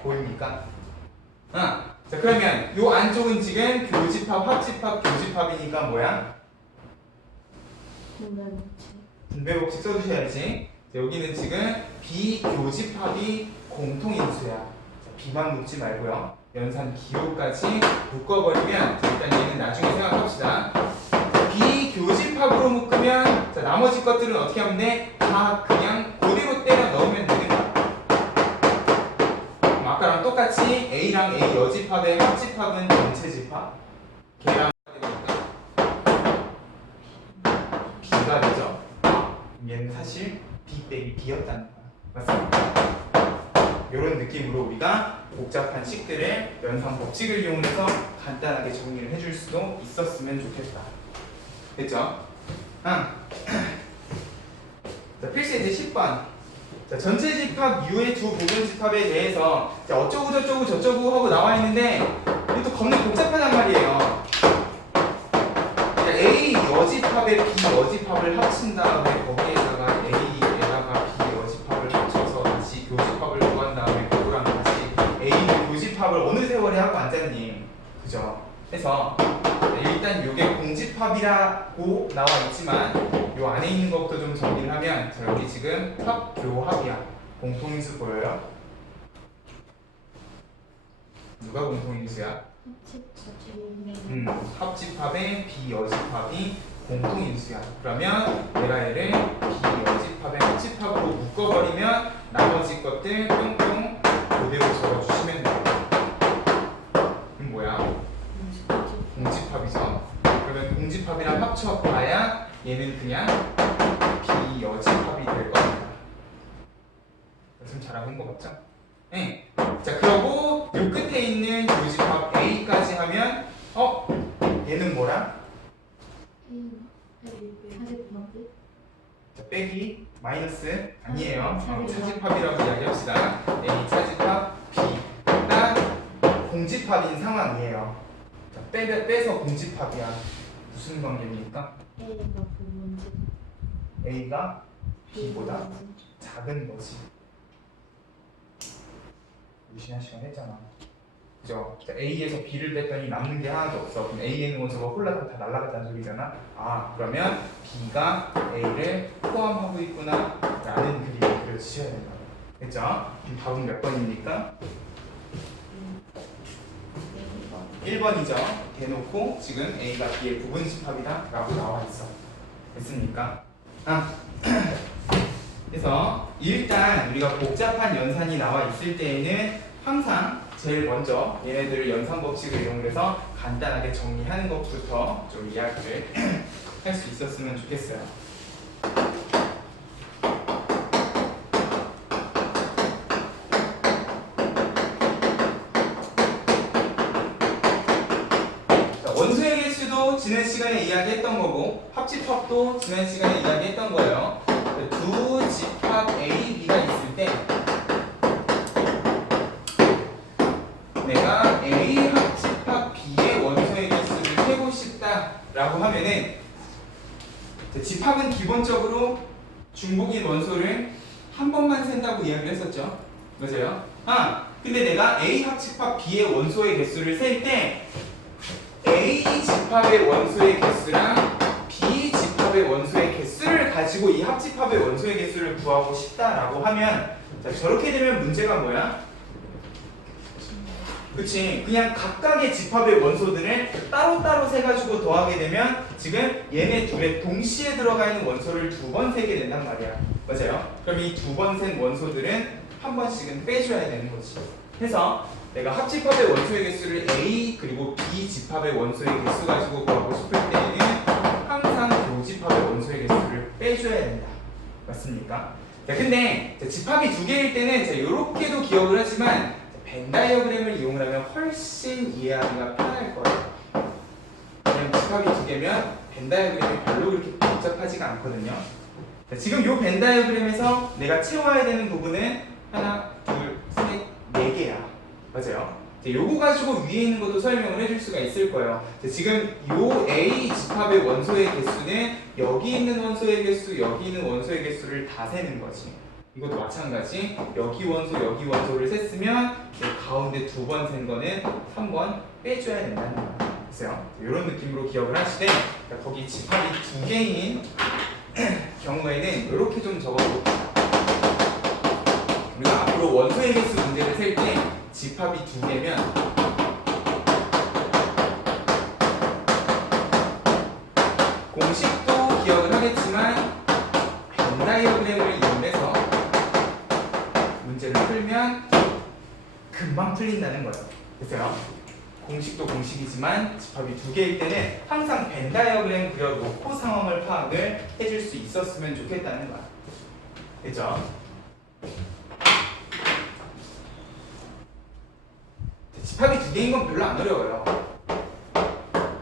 보입니까? 자, 그러면 요 안쪽은 지금 교집합, 합집합, 교집합이니까 뭐야? 분배법칙 써주셔야지. 자, 여기는 지금 비교집합이 공통인수야. B만 묶지 말고요. 연산 기호까지 묶어버리면 자, 일단 얘는 나중에 생각합시다. 비교집합으로 묶으면 자, 나머지 것들은 어떻게 하면 돼? 다 그냥 그대로 때려 넣으면 되는 거야. 그럼 아까랑 똑같이 A랑 A 여집합의 합집합은 전체 집합. 걔랑 B가 되죠. 얘는 사실 B 빼기 B였다는 거야. 맞습니까? 이런 느낌으로 우리가 복잡한 식들의 연산 법칙을 이용해서 간단하게 정리를 해줄 수도 있었으면 좋겠다. 됐죠? 자, 필수 이제 10번. 자, 전체 집합 U의 두 부분 집합에 대해서 자, 어쩌고 저쩌고 저쩌고 하고 나와 있는데 이것도 겁나 복잡하단 말이에요. 자, A 여집합에 B 여집합을 합친 다음에 거기에다가 A에다가 B 여집합을 합쳐서 다시 교집합을 구한 다음에 그거랑 다시 A 교집합을 어느 세월에 하고 앉았니? 그죠? 해서 일단 이게 공집합이라고 나와 있지만 요 안에 있는 것부터 좀 정리를 하면 자, 여기 지금 합교합이야. 공통인수 보여요? 누가 공통인수야? 합집합의 비여집합이 공통인수야. 그러면 내가 얘를 비여집합의 합집합으로 묶어버리면 나머지 것들 뿅뿅 그대로 적어주시면 돼요. 그럼 뭐야? 공집합이죠. 그러면 공집합이랑 합쳐봐야 얘는 그냥 비여집합이 될 겁니다. 좀 잘하는 거 맞죠? 네. 자, 그러고 요 끝에 있는 교집합 A까지 하면 얘는 뭐라? 자, 빼기 마이너스 아니에요. 차집합이라고 이야기합시다. A 차집합 B 딱 공집합인 상황이에요. 자, 빼서 공집합이야. 무슨 관계입니까? A가 B보다 작은 거지. 무시한 시간 했잖아. 그죠? A에서 B를 뺐더니 남는 게 하나도 없어. 그럼 A에 있는 원소가 홀라당 다 날아갔다는 소리잖아. 그러면 B가 A를 포함하고 있구나 라는 그림을 그려주셔야 된다. 됐죠? 그럼 답은 몇 번입니까? 1번이죠. 대놓고 지금 A가 B의 부분집합이다 라고 나와 있어. 됐습니까? 그래서 일단 우리가 복잡한 연산이 나와 있을 때에는 항상 제일 먼저 얘네들을 연산 법칙을 이용해서 간단하게 정리하는 것부터 좀 이야기를 할 수 있었으면 좋겠어요. 원소의 개수도 지난 시간에 이야기했던 거고 합집합도 지난 시간에 이야기했던 거예요. 두 집합 A, B가 있을 때 내가 A 합집합 B의 원소의 개수를 세고 싶다라고 하면은 집합은 기본적으로 중복인 원소를 한 번만 센다고 이야기를 했었죠. 맞아요? 근데 내가 A 합집합 B의 원소의 개수를 셀 때 A 집합의 원소의 개수랑 B 집합의 원소의 개수를 가지고 이 합집합의 원소의 개수를 구하고 싶다라고 하면 자, 저렇게 되면 문제가 뭐야? 그치, 그냥 각각의 집합의 원소들을 따로따로 세가지고 더하게 되면 지금 얘네 둘의 동시에 들어가 있는 원소를 두 번 세게 된단 말이야. 맞아요? 그럼 이 두 번 센 원소들은 한 번씩은 빼줘야 되는 거지. 해서 내가 합집합의 원소의 개수를 A 그리고 B 집합의 원소의 개수 가지고 구하고 싶을 때에는 항상 교집합의 원소의 개수를 빼줘야 된다. 맞습니까? 자, 근데 집합이 두 개일 때는 이렇게도 기억을 하지만 벤 다이어그램을 이용하면 훨씬 이해하기가 편할 거예요. 왜냐면 집합이 두 개면 벤 다이어그램이 별로 그렇게 복잡하지가 않거든요. 자, 지금 이 벤 다이어그램에서 내가 채워야 되는 부분은 하나, 둘, 셋, 네 개야. 맞아요? 자, 요거 가지고 위에 있는 것도 설명을 해줄 수가 있을 거예요. 자, 지금 요 A 집합의 원소의 개수는 여기 있는 원소의 개수, 여기 있는 원소의 개수를 다 세는 거지. 이것도 마찬가지. 여기 원소, 여기 원소를 셌으면 가운데 두 번 센 거는 한 번 빼줘야 된다는 거예요. 그래서 이런 느낌으로 기억을 하시되 거기 집합이 두 개인 경우에는 이렇게 좀 적어볼게요. 우리가 앞으로 원소의 개수 문제를 셀 때 집합이 두 개면 공식도 기억을 하겠지만 벤 다이어그램을 이용해서 문제를 풀면 금방 풀린다는 거예요. 그래서요. 공식도 공식이지만 집합이 두 개일 때는 항상 벤 다이어그램 그려놓고 상황을 파악을 해줄 수 있었으면 좋겠다는 거야. 됐죠? 집합이 두 개인 건 별로 안 어려워요.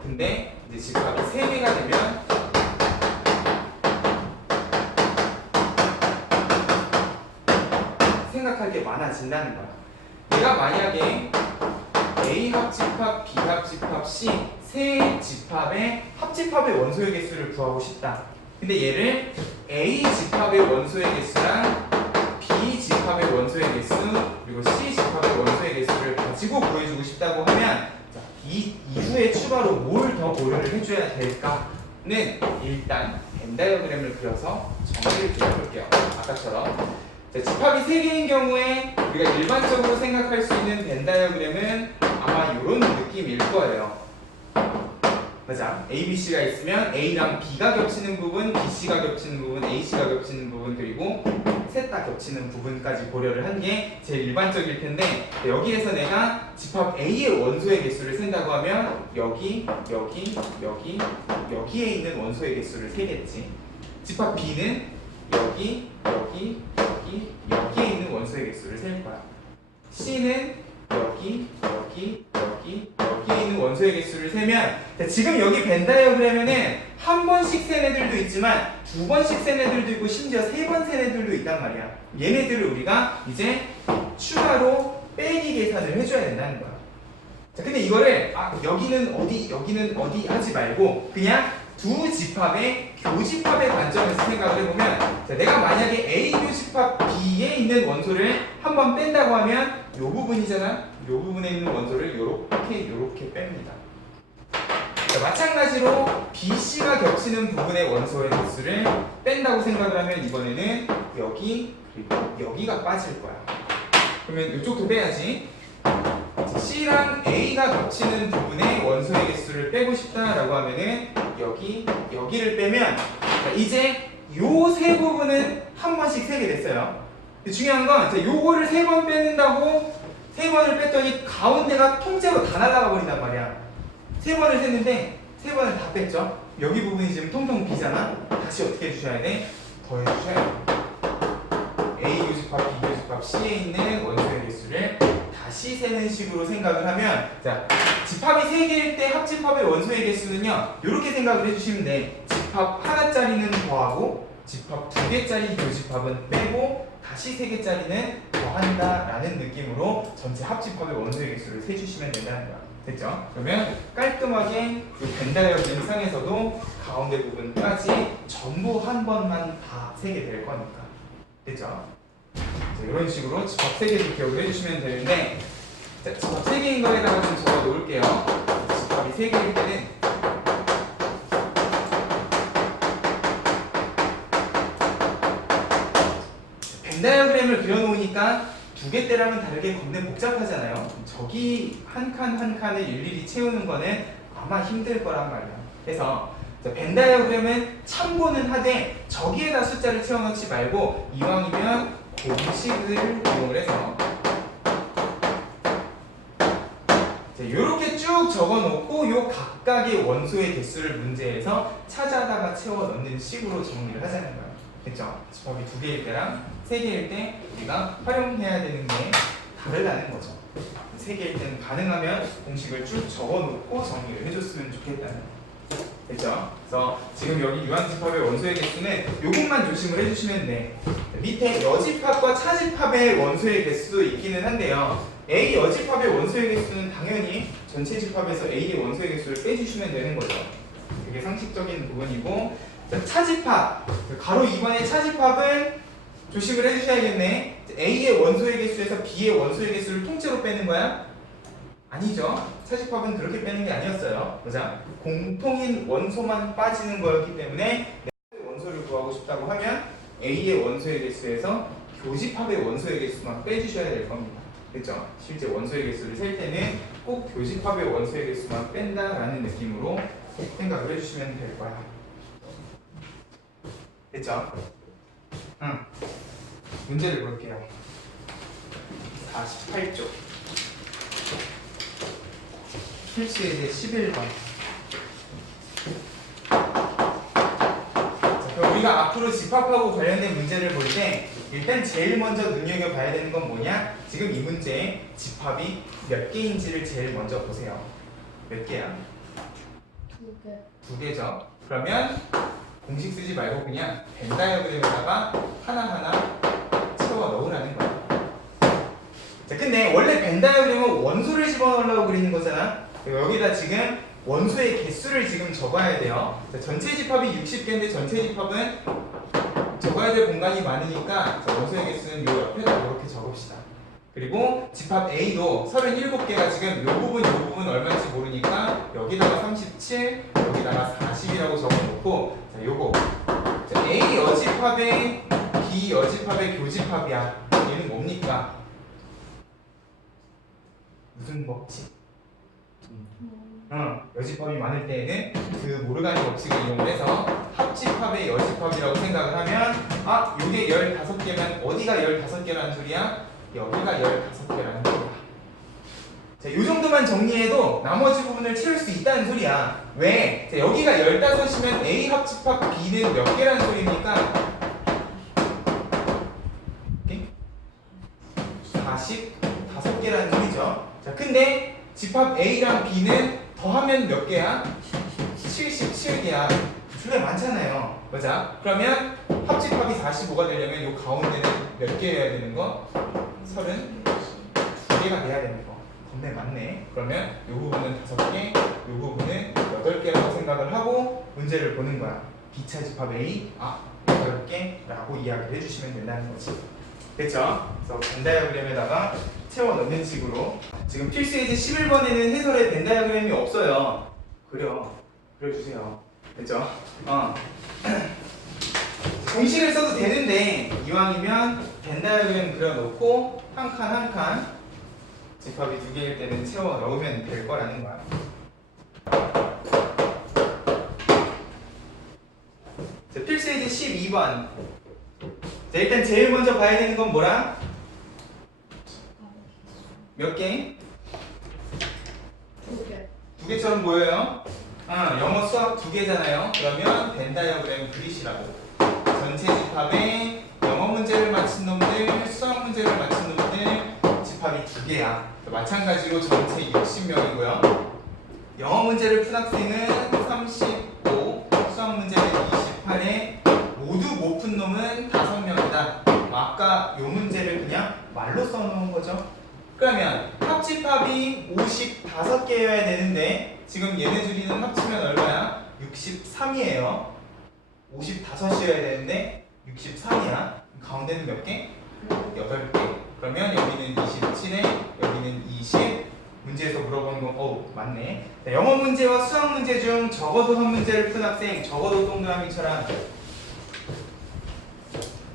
근데 이제 집합이 세 개가 되면 생각할 게 많아진다는 거야. 내가 만약에 A 합집합, B 합집합, C 세 집합의 합집합의 원소의 개수를 구하고 싶다. 근데 얘를 A 집합의 원소의 개수랑 B 집합의 원소의 개수 그리고 C 집합의 원소의 개수를 가지고 구해주고 싶다고 하면 자, 이 이후에 추가로 뭘 더 고려를 해줘야 될까는 일단 벤 다이어그램을 그려서 정리를 좀 해볼게요. 아까처럼 자, 집합이 3개인 경우에 우리가 일반적으로 생각할 수 있는 벤 다이어그램은 아마 이런 느낌일 거예요. 맞아. A, B, C가 있으면 A랑 B가 겹치는 부분, B, C가 겹치는 부분, A, C가 겹치는 부분 그리고 셋 다 겹치는 부분까지 고려를 한 게 제일 일반적일 텐데 여기에서 내가 집합 A의 원소의 개수를 센다고 하면 여기, 여기, 여기, 여기에 있는 원소의 개수를 세겠지. 집합 B는 여기, 여기, 여기, 여기에 있는 원소의 개수를 셀 거야. C는 여기, 여기, 여기, 여기에 있는 원소의 개수를 세면 자, 지금 여기 벤 다이어그램에는 한 번씩 센 애들도 있지만 두 번씩 센 애들도 있고 심지어 세 번 센 애들도 있단 말이야. 얘네들을 우리가 이제 추가로 빼기 계산을 해줘야 된다는 거야. 자, 근데 이거를 여기는 어디 하지 말고 그냥 두 집합의 교집합의 관점에서 생각을 해보면 자, 내가 만약에 A 교집합 B에 있는 원소를 한번 뺀다고 하면 이 부분이잖아. 이 부분에 있는 원소를 요렇게 뺍니다. 자, 마찬가지로 BC가 겹치는 부분의 원소의 개수를 뺀다고 생각을 하면 이번에는 여기 그리고 여기가 빠질 거야. 그러면 이쪽도 빼야지. C랑 A가 겹치는 부분의 원소의 개수를 빼고 싶다라고 하면은 여기를 빼면 이제 요 세 부분은 한 번씩 세게 됐어요. 중요한 건 요거를 세 번 빼는다고 세 번을 뺐더니 가운데가 통째로 다 날아가 버린단 말이야. 세 번을 셌는데 세 번을 다 뺐죠. 여기 부분이 지금 통통 비잖아. 다시 어떻게 해주셔야 돼? 더해주셔야 돼. A 교집합, B 교집합, C에 있는 원소의 개수를 다 다시 세는 식으로 생각을 하면, 자, 집합이 3개일 때 합집합의 원소의 개수는요, 이렇게 생각을 해주시면 돼. 집합 하나짜리는 더하고 집합 2개짜리 교집합은 빼고 다시 3개짜리는 더한다 라는 느낌으로 전체 합집합의 원소의 개수를 세주시면 된다는 거야. 됐죠? 그러면 깔끔하게 이 벤다이어그램 상에서도 가운데 부분까지 전부 한 번만 다 세게 될 거니까. 됐죠? 자, 이런 식으로 집합 3개도 기억을 해주시면 되는데, 자, 집합 3개인 거에다가 좀 적어 놓을게요. 집합이 3개일 때는 벤다이어그램을 그려놓으니까 2개 때랑은 다르게 겁내 복잡하잖아요. 저기 한 칸 한 칸을 일일이 채우는 거는 아마 힘들 거란 말이야. 그래서 벤다이어그램은 참고는 하되 저기에다 숫자를 채워넣지 말고 이왕이면 공식을 이용을 해서 이렇게 쭉 적어놓고 요 각각의 원소의 개수를 문제에서 찾아다가 채워넣는 식으로 정리를 하자는 거예요. 됐죠? 집합이 2개일 때랑 3개일 때 우리가 활용해야 되는 게 다르다는 거죠. 3개일 때는 가능하면 공식을 쭉 적어놓고 정리를 해줬으면 좋겠다는 거죠. 됐죠? 그래서 지금 여기 유한집합의 원소의 개수는 요것만 조심을 해주시면 돼. 밑에 여집합과 차집합의 원소의 개수도 있기는 한데요. A 여집합의 원소의 개수는 당연히 전체 집합에서 A의 원소의 개수를 빼주시면 되는 거죠. 그게 상식적인 부분이고, 차집합, 가로 2번의 차집합은 조심을 해주셔야겠네. A의 원소의 개수에서 B의 원소의 개수를 통째로 빼는 거야? 아니죠. 차집합은 그렇게 빼는 게 아니었어요. 그죠? 공통인 원소만 빠지는 거였기 때문에 내가 원소를 구하고 싶다고 하면 A의 원소의 개수에서 교집합의 원소의 개수만 빼주셔야 될 겁니다. 그렇죠? 실제 원소의 개수를 셀 때는 꼭 교집합의 원소의 개수만 뺀다라는 느낌으로 생각을 해주시면 될 거야. 됐죠? 응. 문제를 볼게요. 48쪽. 필수예제 11번. 자, 그럼 우리가 앞으로 집합하고 관련된 문제를 볼 때 일단 제일 먼저 눈여겨봐야 되는 건 뭐냐? 지금 이 문제에 집합이 몇 개인지를 제일 먼저 보세요. 몇 개야? 2개. 2개죠. 그러면 공식 쓰지 말고 그냥 벤다이어그램에다가 하나하나 채워 넣으라는 거야. 자, 근데 원래 벤다이어그램은 원소를 집어넣으려고 그리는 거잖아. 여기다 지금 원소의 개수를 지금 적어야 돼요. 자, 전체 집합이 60개인데 전체 집합은 적어야 될 공간이 많으니까 원소의 개수는 요 옆에다 이렇게 적읍시다. 그리고 집합 A도 37개가 지금 요 부분 얼마인지 모르니까 여기다가 37, 여기다가 40이라고 적어놓고, 자, 요거 자, A 여집합의 B 여집합의 교집합이야. 얘는 뭡니까? 무슨 법칙? 여집합이 많을 때에는 그 모르가니 법칙을 이용해서 합집합의 여집합이라고 생각을 하면, 아, 요게 15개면 어디가 15개라는 소리야? 여기가 15개라는 소리야. 자, 요 정도만 정리해도 나머지 부분을 채울 수 있다는 소리야. 왜? 자, 여기가 15이면 A 합집합 B는 몇 개라는 소리입니까? 45개라는 소리죠. 자, 근데 집합 A랑 B는 더하면 몇 개야? 77개야. 줄에 많잖아요. 맞아? 그러면 합집합이 45가 되려면 요 가운데는 몇 개여야 되는 거? 32개가 돼야 되는 거. 겁내 많네. 그러면 요 부분은 5개, 요 부분은 8개라고 생각을 하고 문제를 보는 거야. B차 집합 A, 8개라고 이야기를 해주시면 된다는 거지. 됐죠? 그래서 벤다이어그램에다가 채워 넣는 식으로. 지금 필수예제 11번에는 해설에 벤다이어그램이 없어요. 그려주세요. 됐죠? 공식을 써도 되는데 이왕이면 벤다이어그램 그려놓고 한 칸 한 칸 집합이 2개일 때는 채워 넣으면 될 거라는 거야. 자, 필수예제 12번. 자, 일단 제일 먼저 봐야 되는 건 뭐라? 몇 개? 2개. 2개처럼 보여요? 영어 수학 2개잖아요. 그러면 벤다이어그램 그리시라고. 전체 집합에 영어 문제를 맞힌 놈들, 수학 문제를 맞힌 놈들 집합이 2개야. 마찬가지로 전체 60명이고요. 영어 문제를 푼 학생은 35, 수학 문제는 28에 모두 못 푼 놈은 5명이다. 아까 요 문제를 그냥 말로 써놓은 거죠. 그러면 합집합이 55개여야 되는데 지금 얘네 둘이는 합치면 얼마야? 63이에요. 55이어야 되는데 63이야. 가운데는 몇 개? 8개. 그러면 여기는 27에 여기는 20. 문제에서 물어보는 건 맞네. 자, 영어 문제와 수학 문제 중 적어도 한 문제를 푼 학생 적어도 동그라미 쳐라.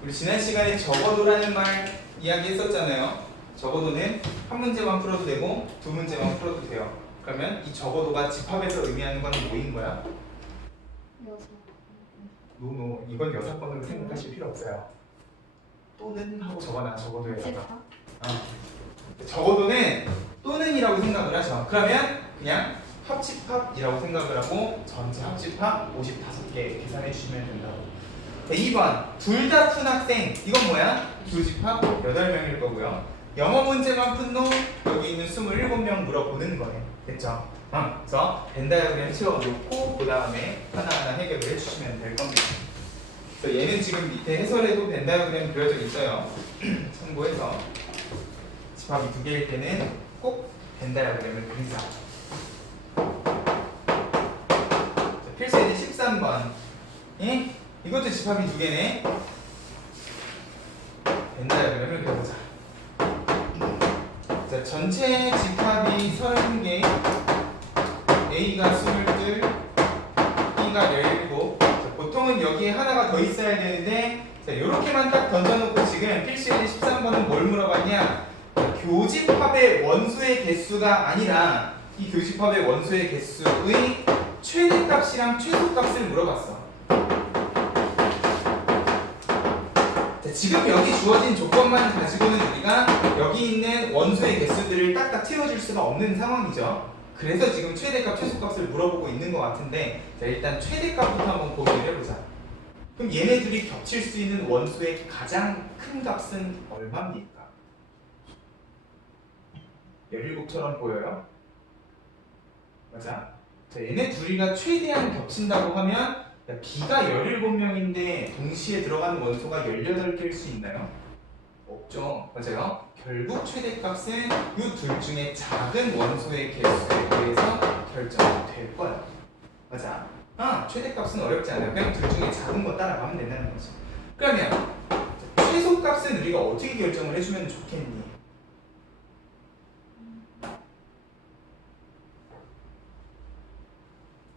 우리 지난 시간에 적어도라는 말 이야기했었잖아요. 적어도는 한 문제만 풀어도 되고 두 문제만 풀어도 돼요. 그러면 이 적어도가 집합에서 의미하는 건 뭐인 거야? 노 이건 6번으로 생각하실 필요 없어요. 또는 하고 적어놔. 적어도에다가 적어도는 또는이라고 생각을 하죠. 그러면 그냥 합집합이라고 생각을 하고 전체 합집합 55개 계산해 주시면 된다고. 2번 둘 다 푼 학생 이건 뭐야? 교집합 8명일 거고요. 영어 문제만 푼 놈 여기 있는 27명 물어보는 거예요. 됐죠? 그래서 벤 다이어그램 채워놓고 그 다음에 하나하나 해결을 해주시면 될 겁니다. 그래서 얘는 지금 밑에 해설에도 벤 다이어그램 그려져 있어요. 참고해서 집합이 2개일 때는 꼭 벤 다이어그램을 그리자. 필수 예제 13번. 예? 이것도 집합이 2개네. 벤 다이어그램을 그려보자. 자, 전체 집합이 30개, A가 22, B가 17. 자, 보통은 여기에 하나가 더 있어야 되는데, 자, 이렇게만 딱 던져놓고 지금 필수 예제 13번은 뭘 물어봤냐? 교집합의 원소의 개수가 아니라 이 교집합의 원소의 개수의 최대값이랑 최소값을 물어봤어. 자, 지금 여기 주어진 조건만 가지고는 우리가 여기 있는 원소의 개수들을 딱딱 채워줄 수가 없는 상황이죠. 그래서 지금 최대값, 최소값을 물어보고 있는 것 같은데, 자, 일단 최대값부터 한번 고민을 해보자. 그럼 얘네들이 겹칠 수 있는 원소의 가장 큰 값은 얼마입니까? 17처럼 보여요? 맞아? 자, 얘네 둘이가 최대한 겹친다고 하면 B가 17명인데 동시에 들어가는 원소가 18개일 수 있나요? 없죠. 맞아요? 결국 최대값은 이 둘 중에 작은 원소의 개수에 대해서 결정될 거야. 맞아? 최대값은 어렵지 않아요. 그냥 둘 중에 작은 거 따라가면 된다는 거지. 그러면 최소값은 우리가 어떻게 결정을 해주면 좋겠니?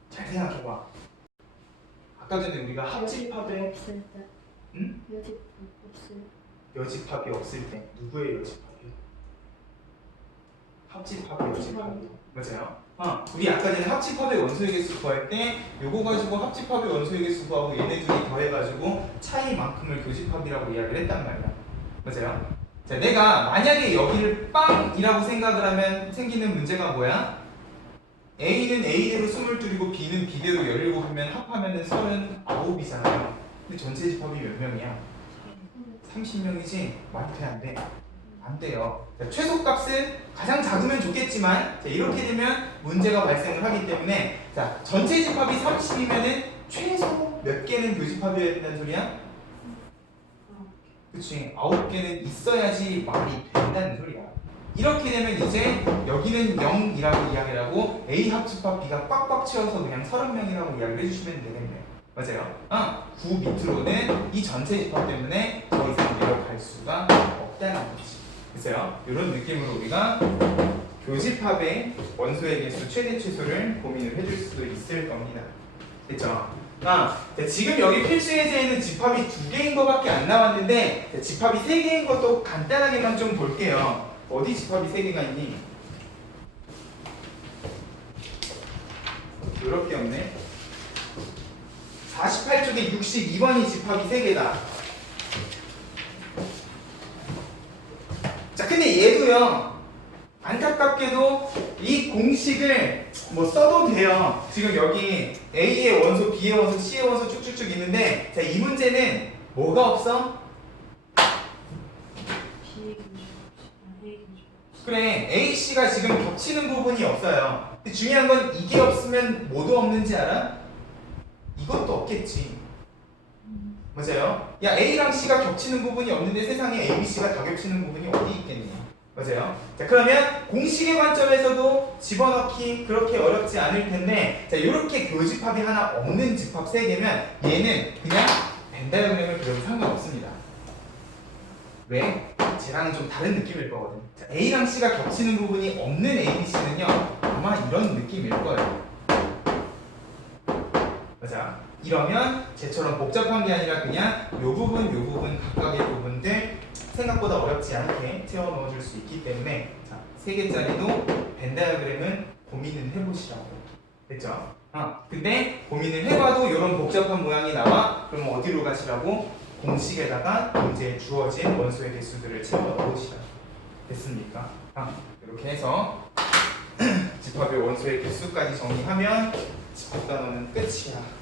잘 생각해봐. 아까 전에 우리가 합집합에 없을 때. 응? 여집합 없을 때. 여집합이 없을 때 누구의 여집합이요? 합집합의 여집합이요. 맞아요. 우리 아까 전에 합집합의 원소의 개수 구할 때 요거 가지고 합집합의 원소의 개수 구하고 얘네 둘이 더해가지고 차이만큼을 교집합이라고 이야기를 했단 말이야. 맞아요? 자, 내가 만약에 여기를 빵이라고 생각을 하면 생기는 문제가 뭐야? A는 A대로 22이고 B는 B대로 17이면 합하면 39이잖아요. 근데 전체 집합이 몇 명이야? 30명이지? 말이 돼, 안 돼? 안 돼요. 자, 최소값은 가장 작으면 좋겠지만 자, 이렇게 되면 문제가 발생을 하기 때문에 자, 전체 집합이 30이면은 최소 몇 개는 교집합이어야 된다는 소리야? 그치? 9개는 있어야지 말이 된다는 소리야. 이렇게 되면 이제 여기는 0이라고 이야기를 하고 A 합집합 B가 꽉꽉 채워서 그냥 30명이라고 이야기를 해주시면 되겠네요. 맞아요? 9 밑으로는 이 전체 집합 때문에 더 이상 내려갈 수가 없다는 거지. 그래서요, 이런 느낌으로 우리가 교집합의 원소의 개수 최대 최소를 고민을 해줄 수도 있을 겁니다. 됐죠? 지금 여기 필수 예제에는 집합이 2개인 것밖에 안 나왔는데 집합이 3개인 것도 간단하게만 좀 볼게요. 어디 집합이 3개가 있니? 이렇게 없네. 48쪽에 62번이 집합이 3개다. 자, 근데 얘도요, 안타깝게도 이 공식을 뭐 써도 돼요. 지금 여기 A의 원소, B의 원소, C의 원소 쭉쭉쭉 있는데, 자, 이 문제는 뭐가 없어? 그래, AC가 지금 겹치는 부분이 없어요. 근데 중요한 건 이게 없으면 뭐도 없는지 알아? 이것도 없겠지. 맞아요? 야, A랑 C가 겹치는 부분이 없는데 세상에 A, B, C가 다 겹치는 부분이 어디 있겠니? 맞아요? 자, 그러면 공식의 관점에서도 집어넣기 그렇게 어렵지 않을 텐데, 자, 이렇게 교집합이 하나 없는 집합 3개면 얘는 그냥 벤 다이어그램을 그려도 상관없습니다. 왜? 쟤랑은 좀 다른 느낌일 거거든. 자, A랑 C가 겹치는 부분이 없는 A, B, C는요 아마 이런 느낌일 거예요. 맞아. 이러면 쟤처럼 복잡한 게 아니라 그냥 요 부분 각각의 부분들 생각보다 어렵지 않게 채워 넣어줄 수 있기 때문에 자, 3개짜리도 벤 다이어그램은 고민은 해보시라고. 됐죠? 근데 고민을 해봐도 이런 복잡한 모양이 나와. 그럼 어디로 가시라고? 공식에다가 문제에 주어진 원소의 개수들을 채워 넣으시라. 됐습니까? 이렇게 해서 집합의 원소의 개수까지 정리하면 집합 단원은 끝이야.